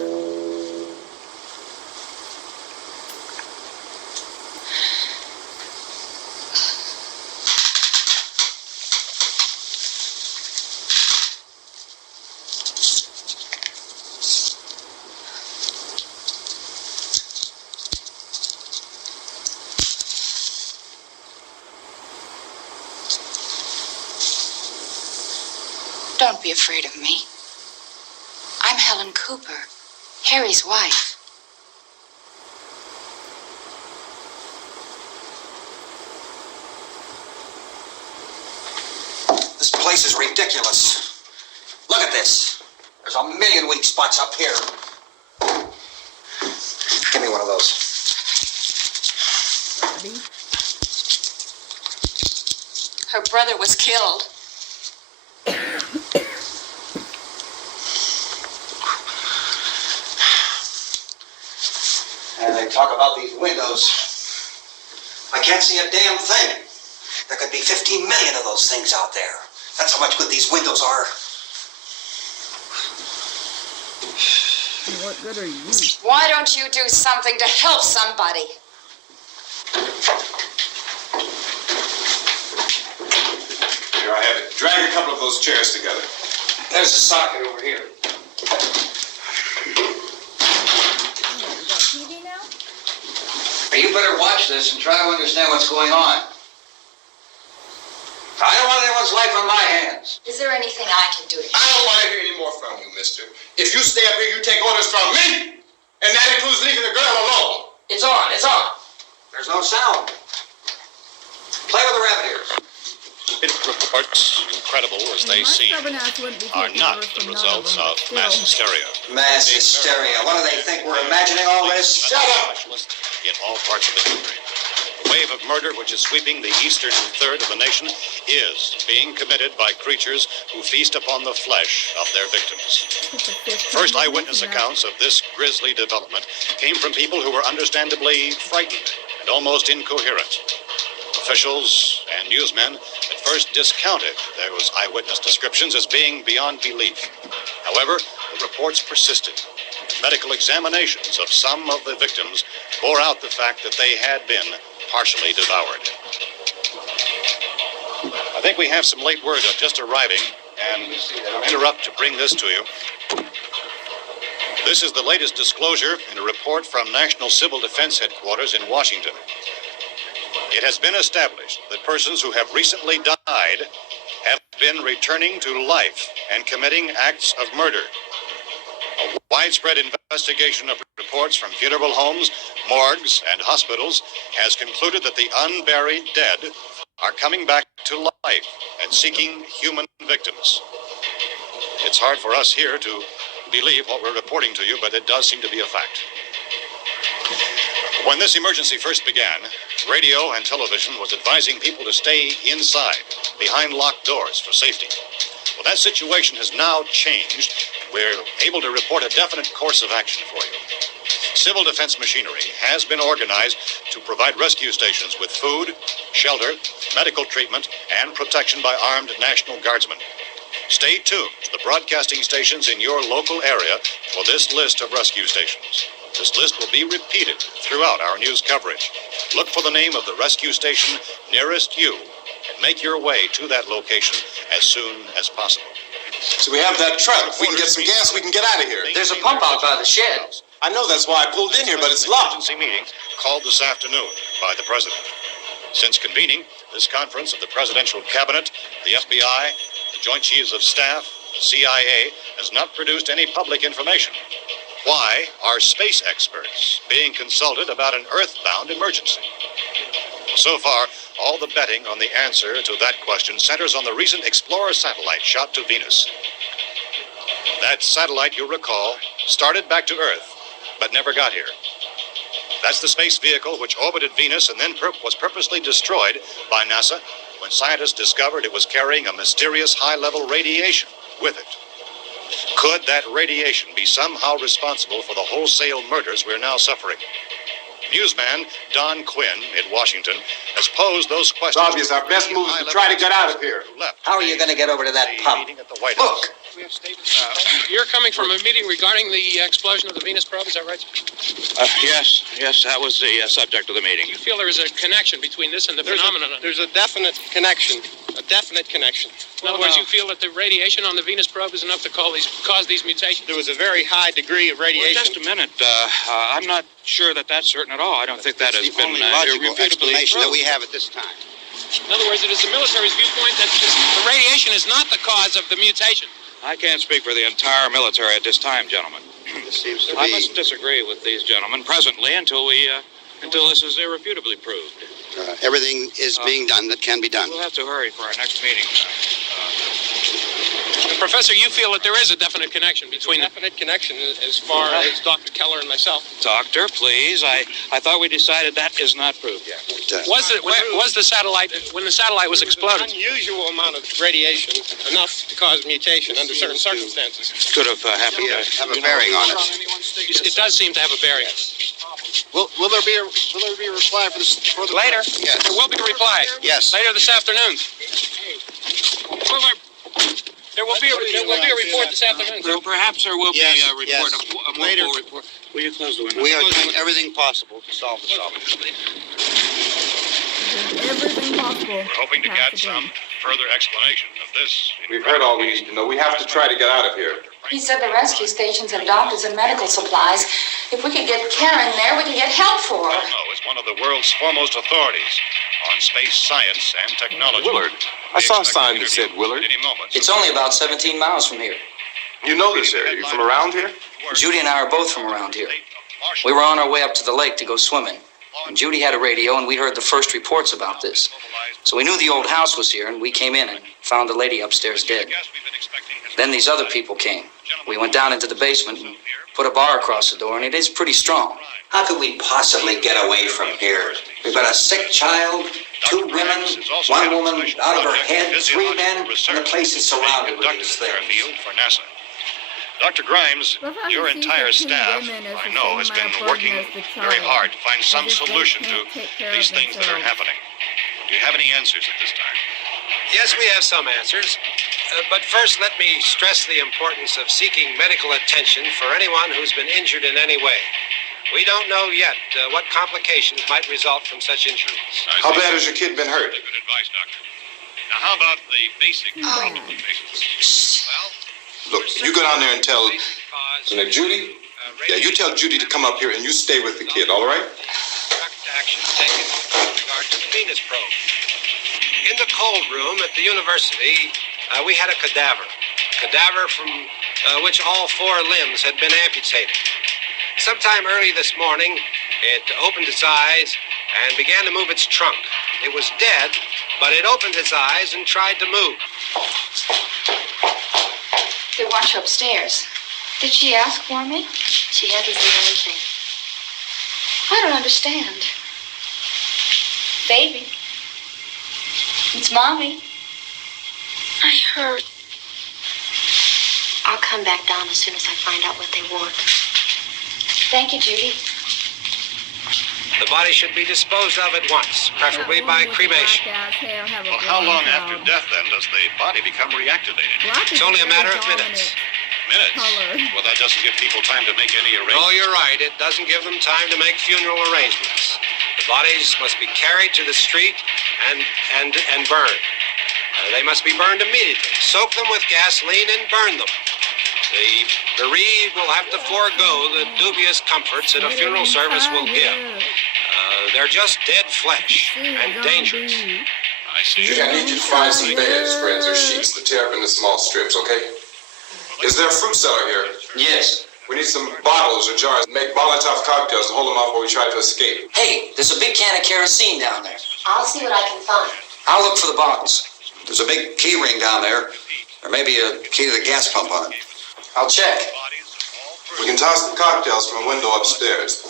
Don't be afraid of me. I'm Helen Cooper, Harry's wife. This place is ridiculous. Look at this. There's a million weak spots up here. Give me one of those. Her brother was killed. And they talk about these windows. I can't see a damn thing. There could be 15 million of those things out there. That's how much good these windows are. What good are you? Why don't you do something to help somebody? Here, I have it. Drag a couple of those chairs together. There's a socket over here. You got TV now? You better watch this and try to understand what's going on. I don't want anyone's life on my hands. Is there anything I can do to I don't want to hear any more from you, mister. If you stay up here, you take orders from me. And that includes leaving the girl alone. It's on, it's on. There's no sound. Play with the rabbit ears. Reports, incredible as they seem, are not the results of mass hysteria. Mass hysteria. What do they think? We're imagining all this? Shut up! In all parts of the country. The wave of murder which is sweeping the eastern third of the nation is being committed by creatures who feast upon the flesh of their victims. First eyewitness accounts of this grisly development came from people who were understandably frightened and almost incoherent. Officials and newsmen at first discounted those eyewitness descriptions as being beyond belief. However, the reports persisted. Medical examinations of some of the victims bore out the fact that they had been partially devoured. I think we have some late word just arriving, and I'll interrupt to bring this to you. This is the latest disclosure in a report from National Civil Defense Headquarters in Washington. It has been established that persons who have recently died have been returning to life and committing acts of murder. A widespread investigation of reports from funeral homes, morgues, and hospitals has concluded that the unburied dead are coming back to life and seeking human victims. It's hard for us here to believe what we're reporting to you, but it does seem to be a fact. When this emergency first began, radio and television was advising people to stay inside, behind locked doors for safety. Well, that situation has now changed. We're able to report a definite course of action for you. Civil defense machinery has been organized to provide rescue stations with food, shelter, medical treatment, and protection by armed National Guardsmen. Stay tuned to the broadcasting stations in your local area for this list of rescue stations. This list will be repeated throughout our news coverage. Look for the name of the rescue station nearest you and make your way to that location as soon as possible. So we have that truck. If we can get some gas, we can get out of here. There's a pump out by the shed. I know, that's why I pulled in here, but it's locked. Emergency meeting called this afternoon by the president. Since convening this conference of the presidential cabinet, the FBI, the Joint Chiefs of Staff, the CIA has not produced any public information. Why are space experts being consulted about an earthbound emergency? So far, all the betting on the answer to that question centers on the recent Explorer satellite shot to Venus. That satellite, you'll recall, started back to Earth, but never got here. That's the space vehicle which orbited Venus and then was purposely destroyed by NASA when scientists discovered it was carrying a mysterious high-level radiation with it. Could that radiation be somehow responsible for the wholesale murders we're now suffering? Newsman Don Quinn in Washington has posed those questions. It's obvious our best move is to try to get out of here. How are you going to get over to that pump? Look! You're coming from a meeting regarding the explosion of the Venus probe, is that right? Yes, that was the subject of the meeting. You feel there is a connection between this and the phenomenon? There's a definite connection. In other words, you feel that the radiation on the Venus probe is enough to cause these mutations? There was a very high degree of radiation. Well, just a minute. I'm not sure that that's certain at all. I don't think that has been logical irrefutably explanation that proved. we have at this time. In other words, it is the military's viewpoint that the radiation is not the cause of the mutation. I can't speak for the entire military at this time, gentlemen. I must disagree with these gentlemen presently until this is irrefutably proved. Everything is being done that can be done. We'll have to hurry for our next meeting. Professor, you feel that there is a definite connection between a definite connection as far as Dr. Keller and myself. Doctor, please. I thought we decided that is not proved yet. Was the satellite, when the satellite was exploded? An unusual amount of radiation, enough to cause mutation under certain circumstances. Could have happened. Have a bearing on it. It does seem to have a bearing. Will there be a reply for the Later? Yes. There will be a reply. Yes. Later this afternoon. There will be a report this afternoon. Well, perhaps there will be a report. Yes. A later report. Will you close the window? We are doing everything possible to solve the problem. Everything possible. We're hoping to get some further explanation of this. We've heard all we need to know. We have to try to get out of here. He said the rescue stations have doctors and medical supplies. If we could get Karen there, we could get help for her. No, is one of the world's foremost authorities on space science and technology. Willard. I saw a sign that said Willard. Any moment. It's only about 17 miles from here. You know this area. You from around here? Judy and I are both from around here. We were on our way up to the lake to go swimming. And Judy had a radio, and we heard the first reports about this. So we knew the old house was here, and we came in and found the lady upstairs dead. Then these other people came. We went down into the basement and put a bar across the door, and it is pretty strong. How could we possibly get away from here? We've got a sick child, 2 women, 1 woman out of her head, 3 men, and the place is surrounded with these things. For NASA. Dr. Grimes, your entire staff, I know, has been working very hard to find some solution to these things that are happening. Do you have any answers at this time? Yes, we have some answers. But first, let me stress the importance of seeking medical attention for anyone who's been injured in any way. We don't know yet what complications might result from such injuries. How bad has your kid been hurt? Good advice, Doctor. Now, how about the basic implications? Well, Look, you go down there and tell Judy. Yeah, you tell Judy to come up here and you stay with the kid, all right? Action taken with regard to the Venus probe. In the cold room at the university, we had a cadaver from which all 4 limbs had been amputated. Sometime early this morning, it opened its eyes and began to move its trunk. It was dead, but it opened its eyes and tried to move. They want you upstairs. Did she ask for me? She hasn't said anything. I don't understand. Baby. It's Mommy. I heard. I'll come back down as soon as I find out what they want. Thank you, Judy. The body should be disposed of at once, preferably by cremation. Well, how long after death, then, does the body become reactivated? It's only a matter of minutes. Minutes? Well, that doesn't give people time to make any arrangements. Oh, you're right. It doesn't give them time to make funeral arrangements. The bodies must be carried to the street and burned. They must be burned immediately. Soak them with gasoline and burn them. The bereaved will have to forego the dubious comforts that a funeral service will give. They're just dead flesh and dangerous. I see. Judy, I need you to find some beds, spreads, or sheets to tear up into small strips, okay? Is there a fruit cellar here? Yes. We need some bottles or jars. Make Molotov cocktails to hold them off while we try to escape. Hey, there's a big can of kerosene down there. I'll see what I can find. I'll look for the bottles. There's a big key ring down there. There may be a key to the gas pump on it. I'll check. We can toss the cocktails from a window upstairs.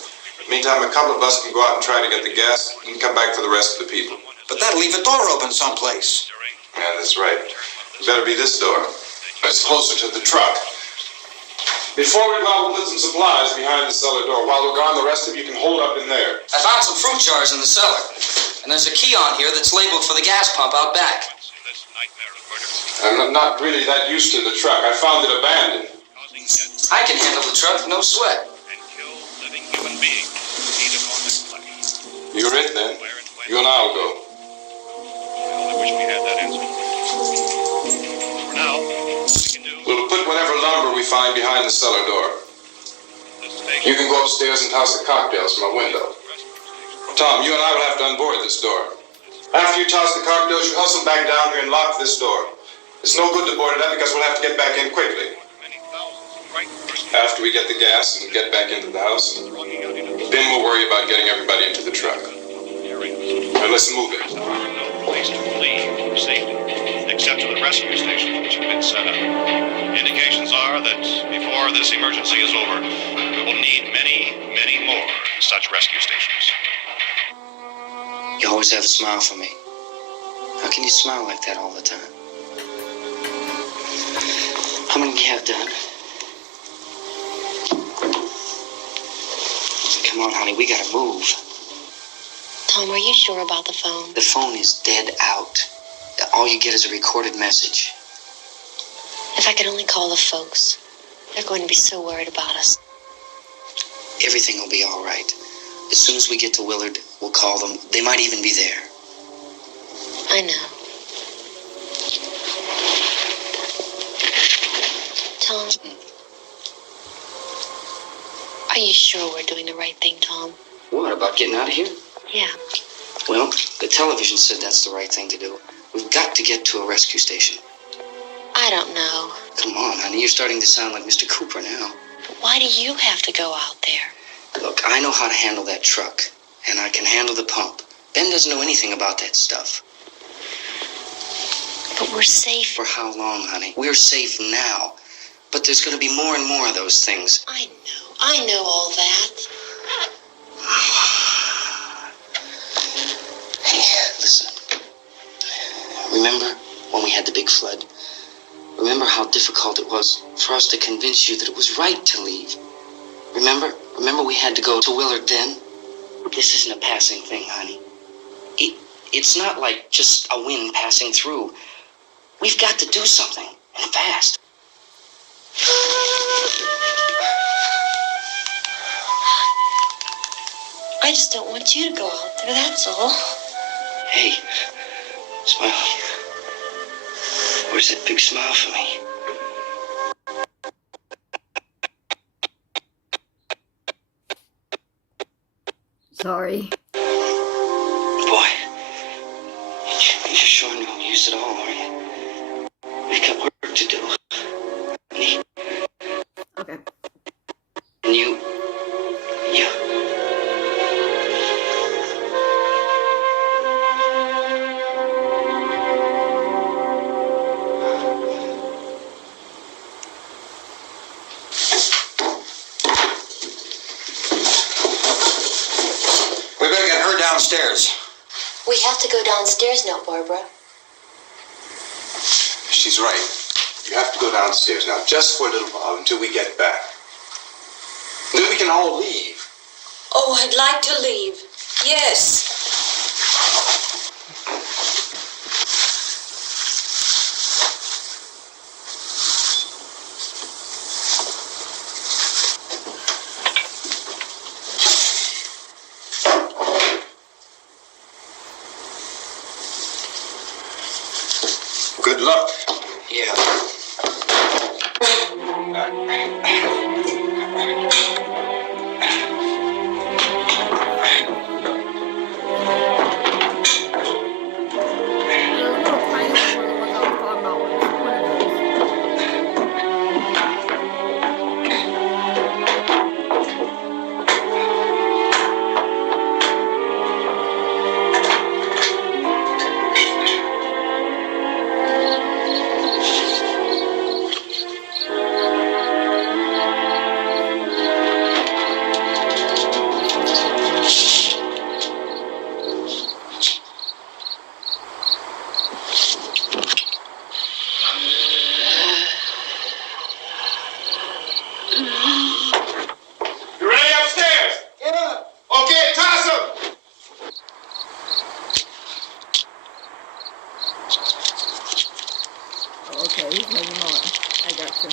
Meantime, a couple of us can go out and try to get the gas and come back for the rest of the people. But that'll leave a door open someplace. Yeah, that's right. It better be this door. It's closer to the truck. Before we go out, we'll put some supplies behind the cellar door. While we're gone, the rest of you can hold up in there. I found some fruit jars in the cellar. And there's a key on here that's labeled for the gas pump out back. I'm not really that used to the truck. I found it abandoned. I can handle the truck, no sweat. You're it, then. You and I'll go. I wish we had that answer. For now, We'll put whatever lumber we find behind the cellar door. You can go upstairs and toss the cocktails from a window. Tom, you and I will have to unboard this door. After you toss the cartridge, you hustle back down here and lock this door. It's no good to board it up because we'll have to get back in quickly. After we get the gas and get back into the house, then we'll worry about getting everybody into the truck. Now let's move it. No place to flee for safety, except to the rescue station, which has been set up. Indications are that before this emergency is over, we will need many, many more such rescue stations. You always have a smile for me. How can you smile like that all the time? How many do you have done? Come on, honey, we gotta move. Tom, are you sure about the phone? The phone is dead out. All you get is a recorded message. If I could only call the folks. They're going to be so worried about us. Everything will be all right. As soon as we get to Willard, we'll call them. They might even be there. I know. Tom, are you sure we're doing the right thing, Tom? What, about getting out of here? Yeah. Well, the television said that's the right thing to do. We've got to get to a rescue station. I don't know. Come on, honey, you're starting to sound like Mr. Cooper now. But why do you have to go out there? Look, I know how to handle that truck, and I can handle the pump. Ben doesn't know anything about that stuff. But we're safe. For how long, honey? We're safe now. But there's going to be more and more of those things. I know all that. Hey, listen. Remember when we had the big flood? Remember how difficult it was for us to convince you that it was right to leave? Remember we had to go to Willard then? This isn't a passing thing, honey. It's not like just a wind passing through. We've got to do something, and fast. I just don't want you to go out there, that's all. Hey, smile. Where's that big smile for me? Sorry. Boy, you're sure no use at all, are you? We've got work to do. Okay. And you. We better get her downstairs. We have to go downstairs now, Barbara. She's right. You have to go downstairs now, just for a little while, until we get back. Then we can all leave. Oh, I'd like to leave. Yes. Good luck. Yeah. You ready upstairs? Yeah. Okay, toss him. Oh, okay, he's moving on. I got you.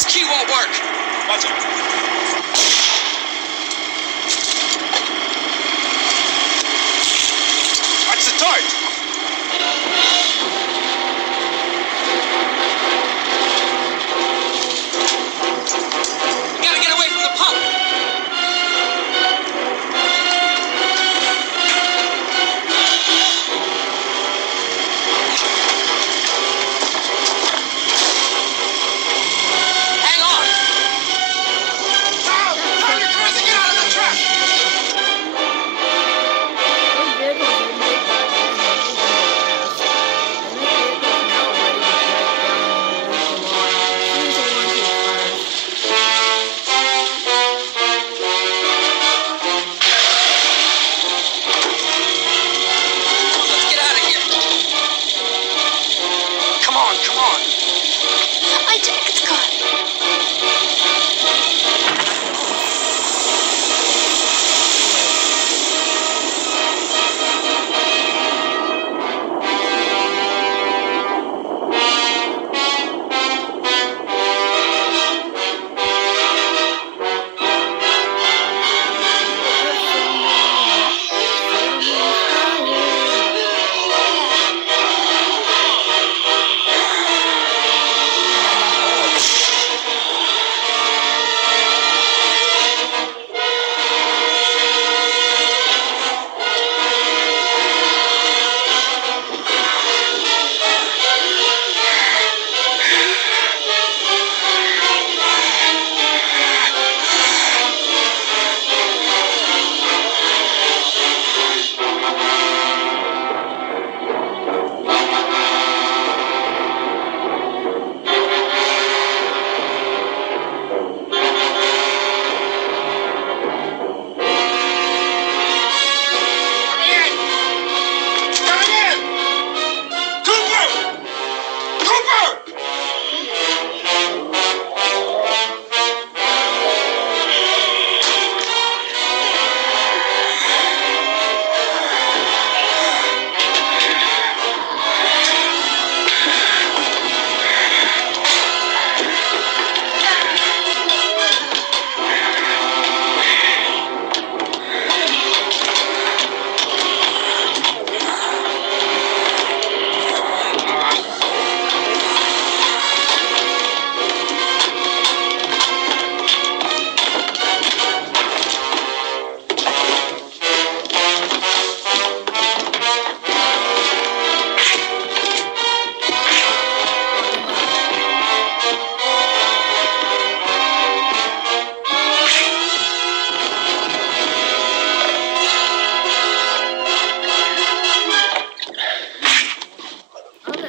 This key won't work. Watch it. Watch the torch. We gotta get away from the pump. Hang on. Tom, you're trying to get out of the truck. Those vehicles they made back then, they made them to last. They make vehicles now ready to break down when you leave the lot. As soon as the warranty expires. Let's get out of here. Come on, come on. My jacket's gone.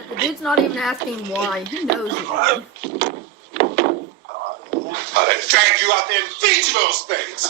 The dude's not even asking why. He knows why. I'd drag you out there and feed you those things.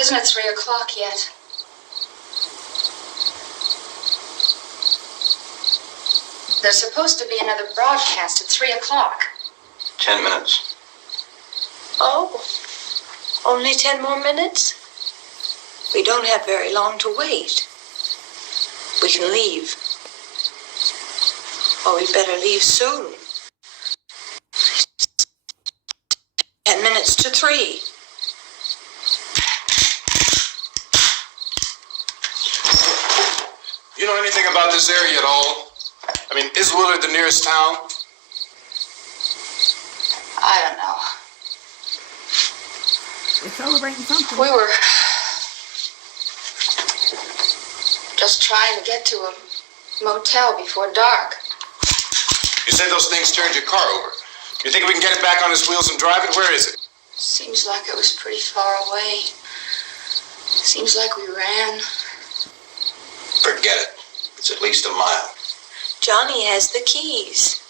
Isn't it 3 o'clock yet? There's supposed to be another broadcast at 3 o'clock. 10 minutes. Oh, only 10 more minutes? We don't have very long to wait. We can leave. Or we'd better leave soon. 10 minutes to 3. You know anything about this area at all? I mean, is Willard the nearest town? I don't know. We're celebrating something. We were just trying to get to a motel before dark. You said those things turned your car over. You think we can get it back on its wheels and drive it? Where is it? Seems like it was pretty far away. Seems like we ran. Forget it. It's at least a mile. Johnny has the keys.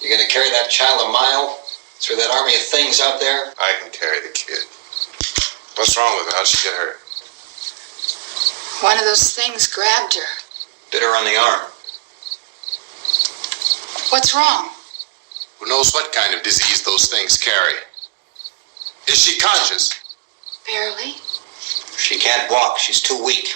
You're gonna carry that child a mile through that army of things out there? I can carry the kid. What's wrong with her? How'd she get hurt? One of those things grabbed her. Bit her on the arm. What's wrong? Who knows what kind of disease those things carry? Is she conscious? Barely. She can't walk. She's too weak.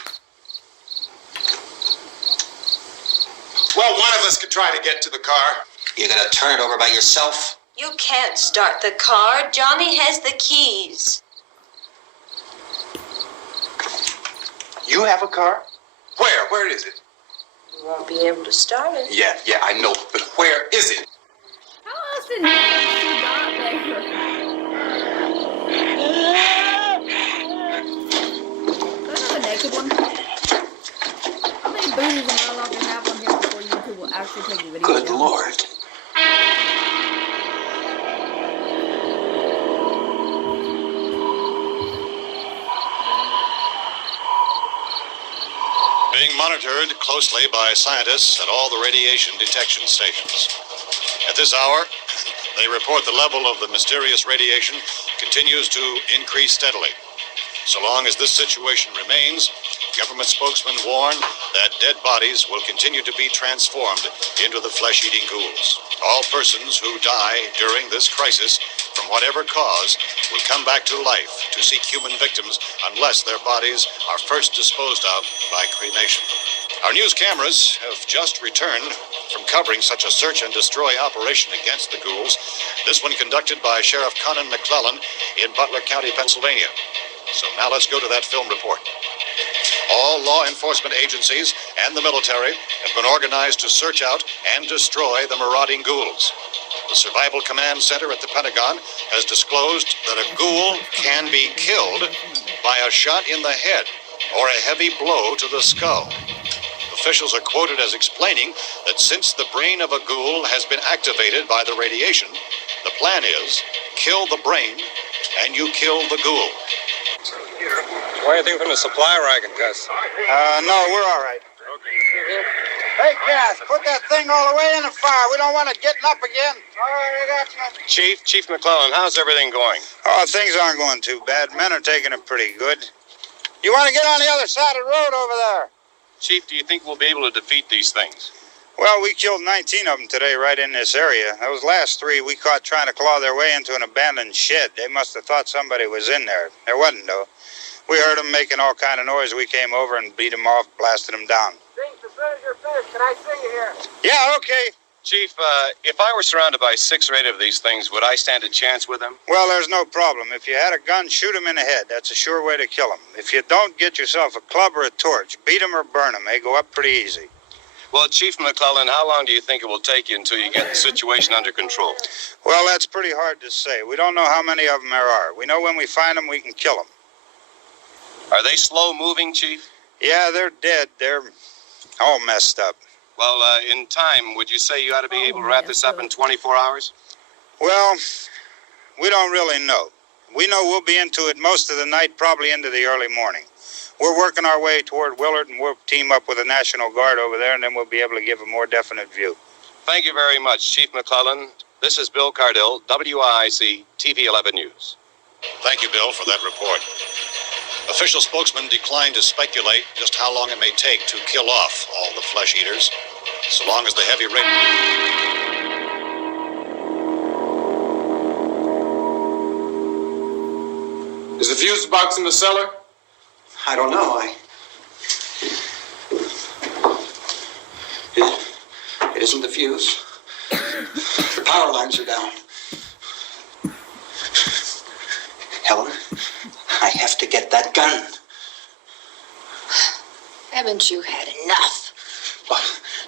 Well, one of us could try to get to the car. You're gonna turn it over by yourself? You can't start the car. Johnny has the keys. You have a car? Where? Where is it? You won't be able to start it. Yeah, I know. But where is it? How else did she got there? Is that a naked one? How many booties am I allowed to have on here before YouTube will actually take the video Good down? Lord. Being monitored closely by scientists at all the radiation detection stations. At this hour, they report the level of the mysterious radiation continues to increase steadily. So long as this situation remains, government spokesmen warn that dead bodies will continue to be transformed into the flesh-eating ghouls. All persons who die during this crisis, from whatever cause, will come back to life to seek human victims unless their bodies are first disposed of by cremation. Our news cameras have just returned from covering such a search and destroy operation against the ghouls, this one conducted by Sheriff Conan McClellan in Butler County, Pennsylvania. So now let's go to that film report. All law enforcement agencies and the military have been organized to search out and destroy the marauding ghouls. The Survival Command Center at the Pentagon has disclosed that a ghoul can be killed by a shot in the head or a heavy blow to the skull. Officials are quoted as explaining that since the brain of a ghoul has been activated by the radiation, the plan is kill the brain and you kill the ghoul. Want anything from the supply wagon, Gus? No, we're all right. Hey, Cass, put that thing all the way in the fire. We don't want it getting up again. All right, I got you. Chief McClellan, how's everything going? Oh, things aren't going too bad. Men are taking it pretty good. You want to get on the other side of the road over there? Chief, do you think we'll be able to defeat these things? Well, we killed 19 of them today right in this area. Those last 3 we caught trying to claw their way into an abandoned shed. They must have thought somebody was in there. There wasn't, though. We heard them making all kind of noise. We came over and beat them off, blasted them down. As soon as you're finished, can I see you here? Yeah, okay. Chief, if I were surrounded by 6 or 8 of these things, would I stand a chance with them? Well, there's no problem. If you had a gun, shoot them in the head. That's a sure way to kill them. If you don't, get yourself a club or a torch. Beat them or burn them. They go up pretty easy. Well, Chief McClellan, how long do you think it will take you until you get the situation under control? Well, that's pretty hard to say. We don't know how many of them there are. We know when we find them, we can kill them. Are they slow-moving, Chief? Yeah, they're dead. They're all messed up. Well, in time, would you say you ought to be able to wrap this up in 24 hours? Well, we don't really know. We know we'll be into it most of the night, probably into the early morning. We're working our way toward Willard, and we'll team up with the National Guard over there, and then we'll be able to give a more definite view. Thank you very much, Chief McClellan. This is Bill Cardill, WIC TV 11 News. Thank you, Bill, for that report. Official spokesman declined to speculate just how long it may take to kill off all the flesh eaters, so long as the heavy rain... Is the fuse box in the cellar? I don't know. It isn't the fuse. The power lines are down. Helen, I have to get that gun. Haven't you had enough? Well,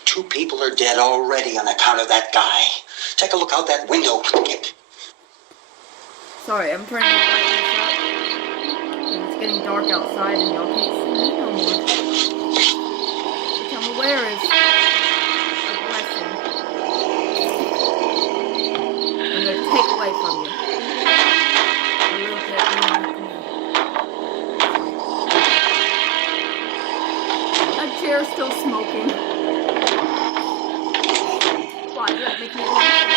2 people are dead already on account of that guy. Take a look out that window. Sorry, I'm turning the brightness up. It's getting dark outside and y'all can't see me no more. Become aware is a blessing. I'm going to take away from you. A little bit more. That chair's still smoking. Why, does that make me laugh?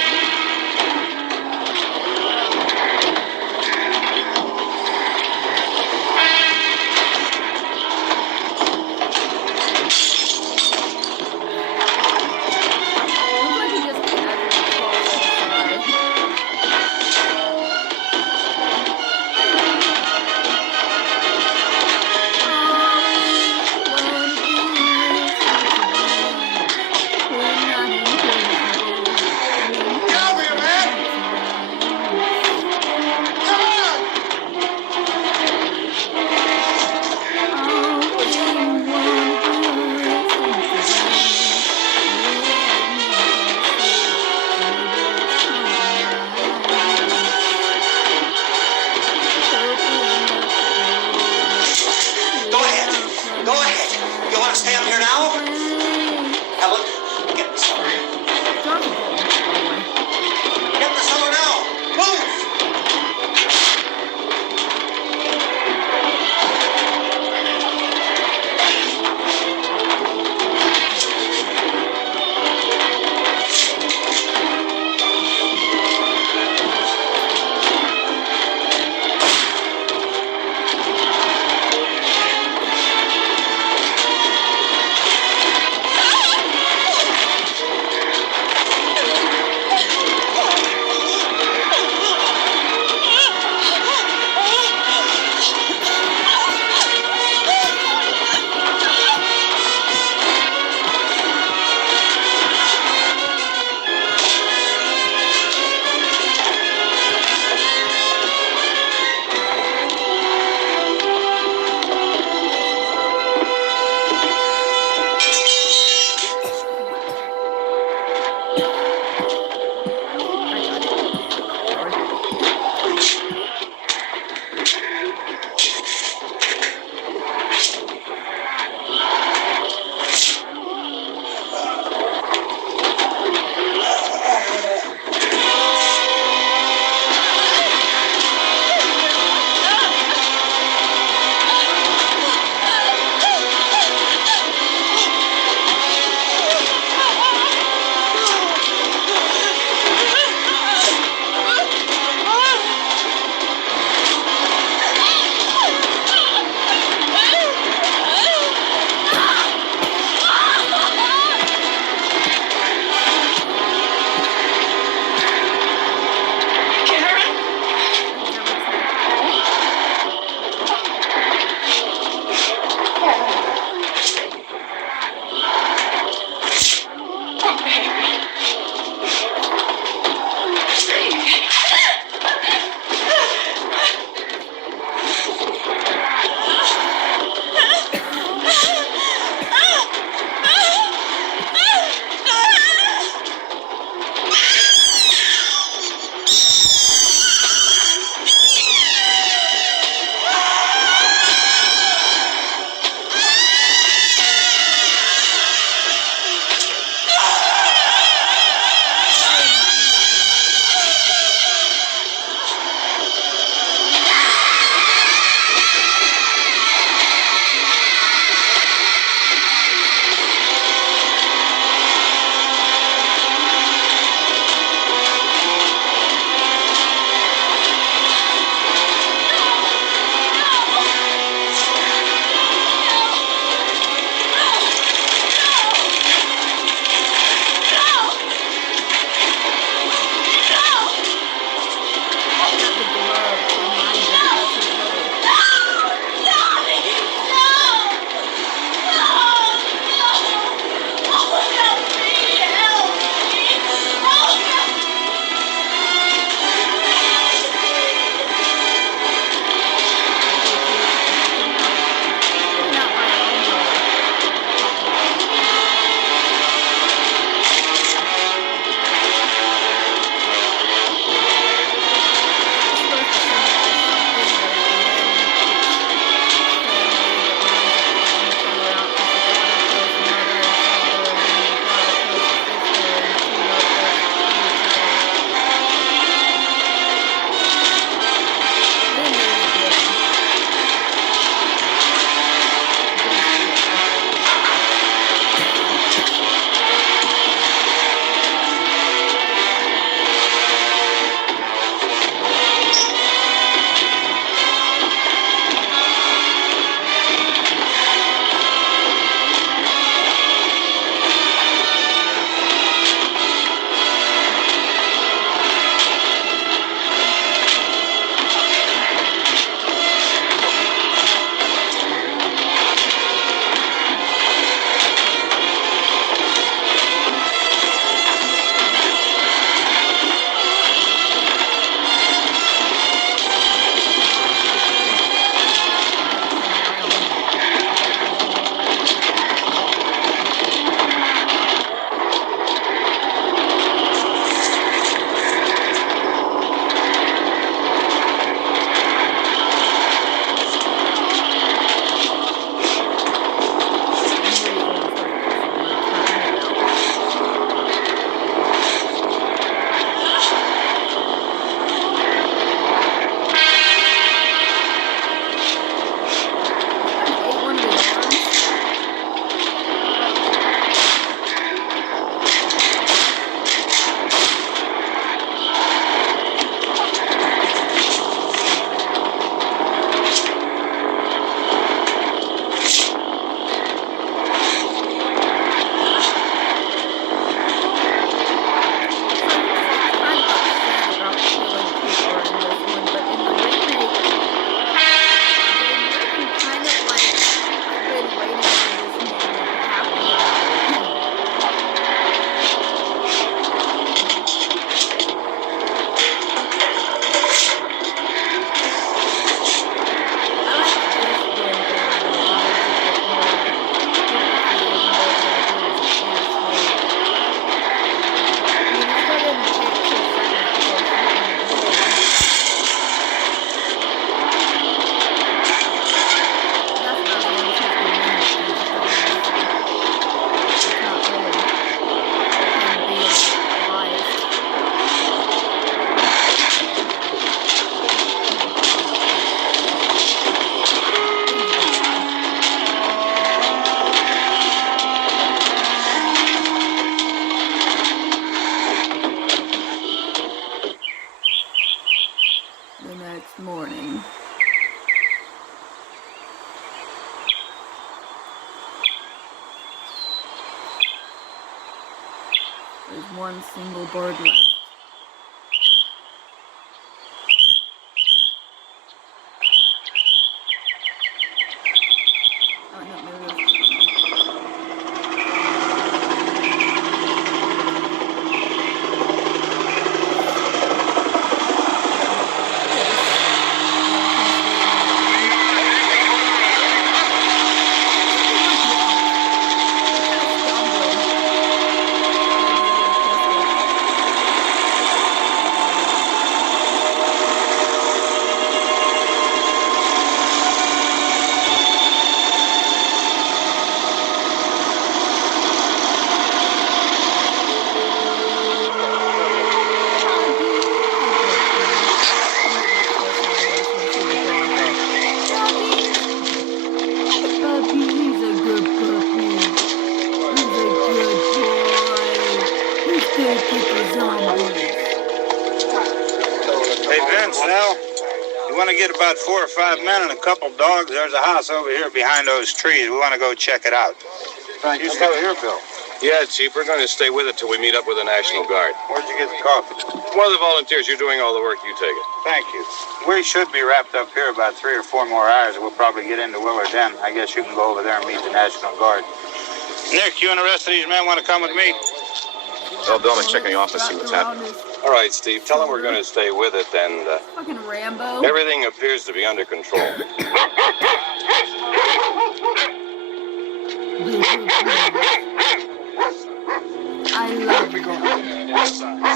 next morning. There's one single bird left. Oh, no, maybe it was... Hey, Vince, Nell, you want to get about 4 or 5 men and a couple dogs? There's a house over here behind those trees. We want to go check it out. Right, You still here, Bill? Yeah, Chief, we're going to stay with it till we meet up with the National Guard. Where'd you get the coffee? One of the volunteers, you're doing all the work, you take it. Thank you. We should be wrapped up here about 3 or 4 more hours. We'll probably get into Willard then. I guess you can go over there and meet the National Guard. Nick, you and the rest of these men want to come with me? Well, Bill, I'm checking the office, see what's happening. All right, Steve, tell them we're going to stay with it, and Fucking Rambo. everything appears to be under control. I love them.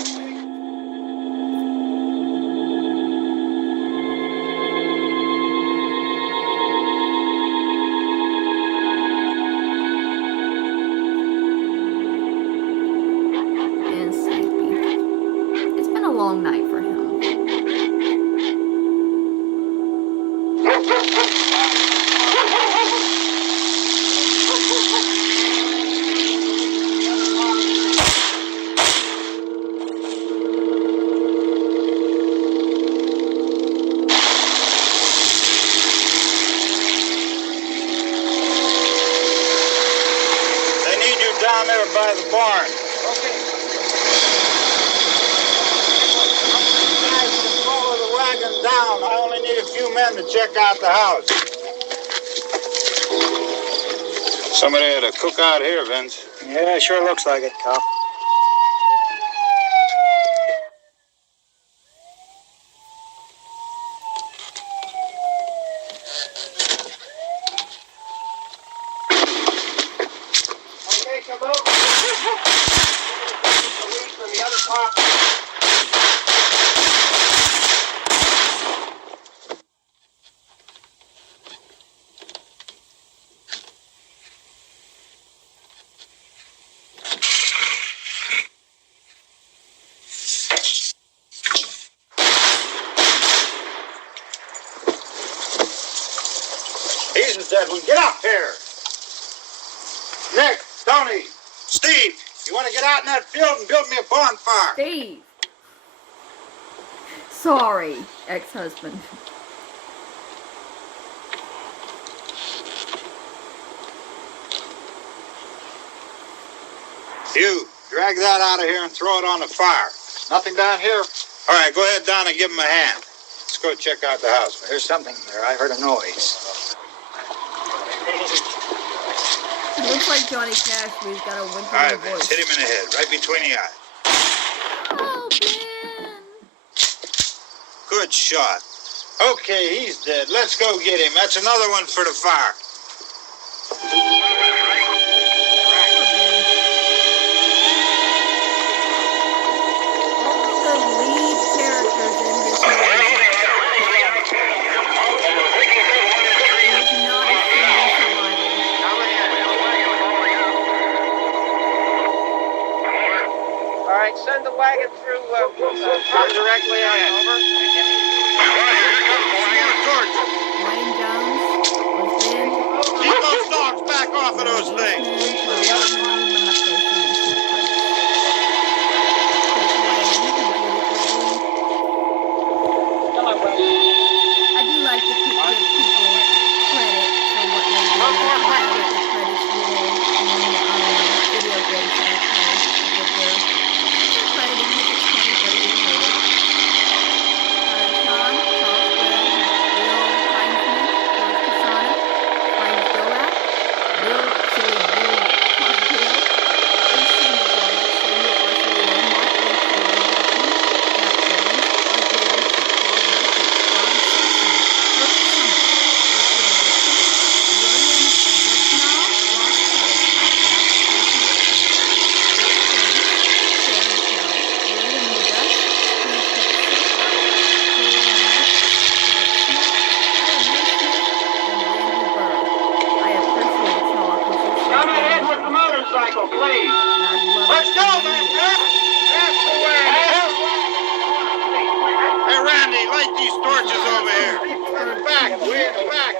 And sleepy. It's been a long night for him. They need you down there by the barn. Follow the wagon down. I only need a few men to check out the house. Somebody had a cookout here, Vince. Yeah, sure looks like it, Cal. Okay, come over. From the other part. He's the dead one. Get up here. Nick, Tony, Steve, you want to get out in that field and build me a bonfire? Steve. Sorry, ex-husband. You, drag that out of here and throw it on the fire. Nothing down here. All right, go ahead down and give him a hand. Let's go check out the house. There's something there. I heard a noise. It looks like Johnny Cash, but he's got a All whimpering right, voice. Vince, hit him in the head, right between the eyes. Oh, man. Good shot. Okay, he's dead. Let's go get him. That's another one for the fire. All the lead characters in this movie. There's not a single survivor. All right, send the wagon through directly on over. Wayne Jones was in. Keep those dogs back off of those things. Hello, Wayne. Get these torches over here. Back, back.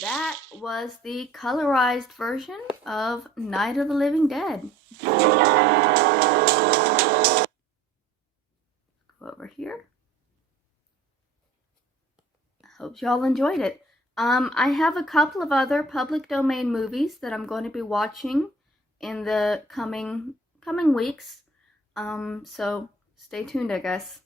That was the colorized version of Night of the Living Dead. Go over here. I hope y'all enjoyed it. I have a couple of other public domain movies that I'm going to be watching in the coming weeks. So stay tuned, I guess.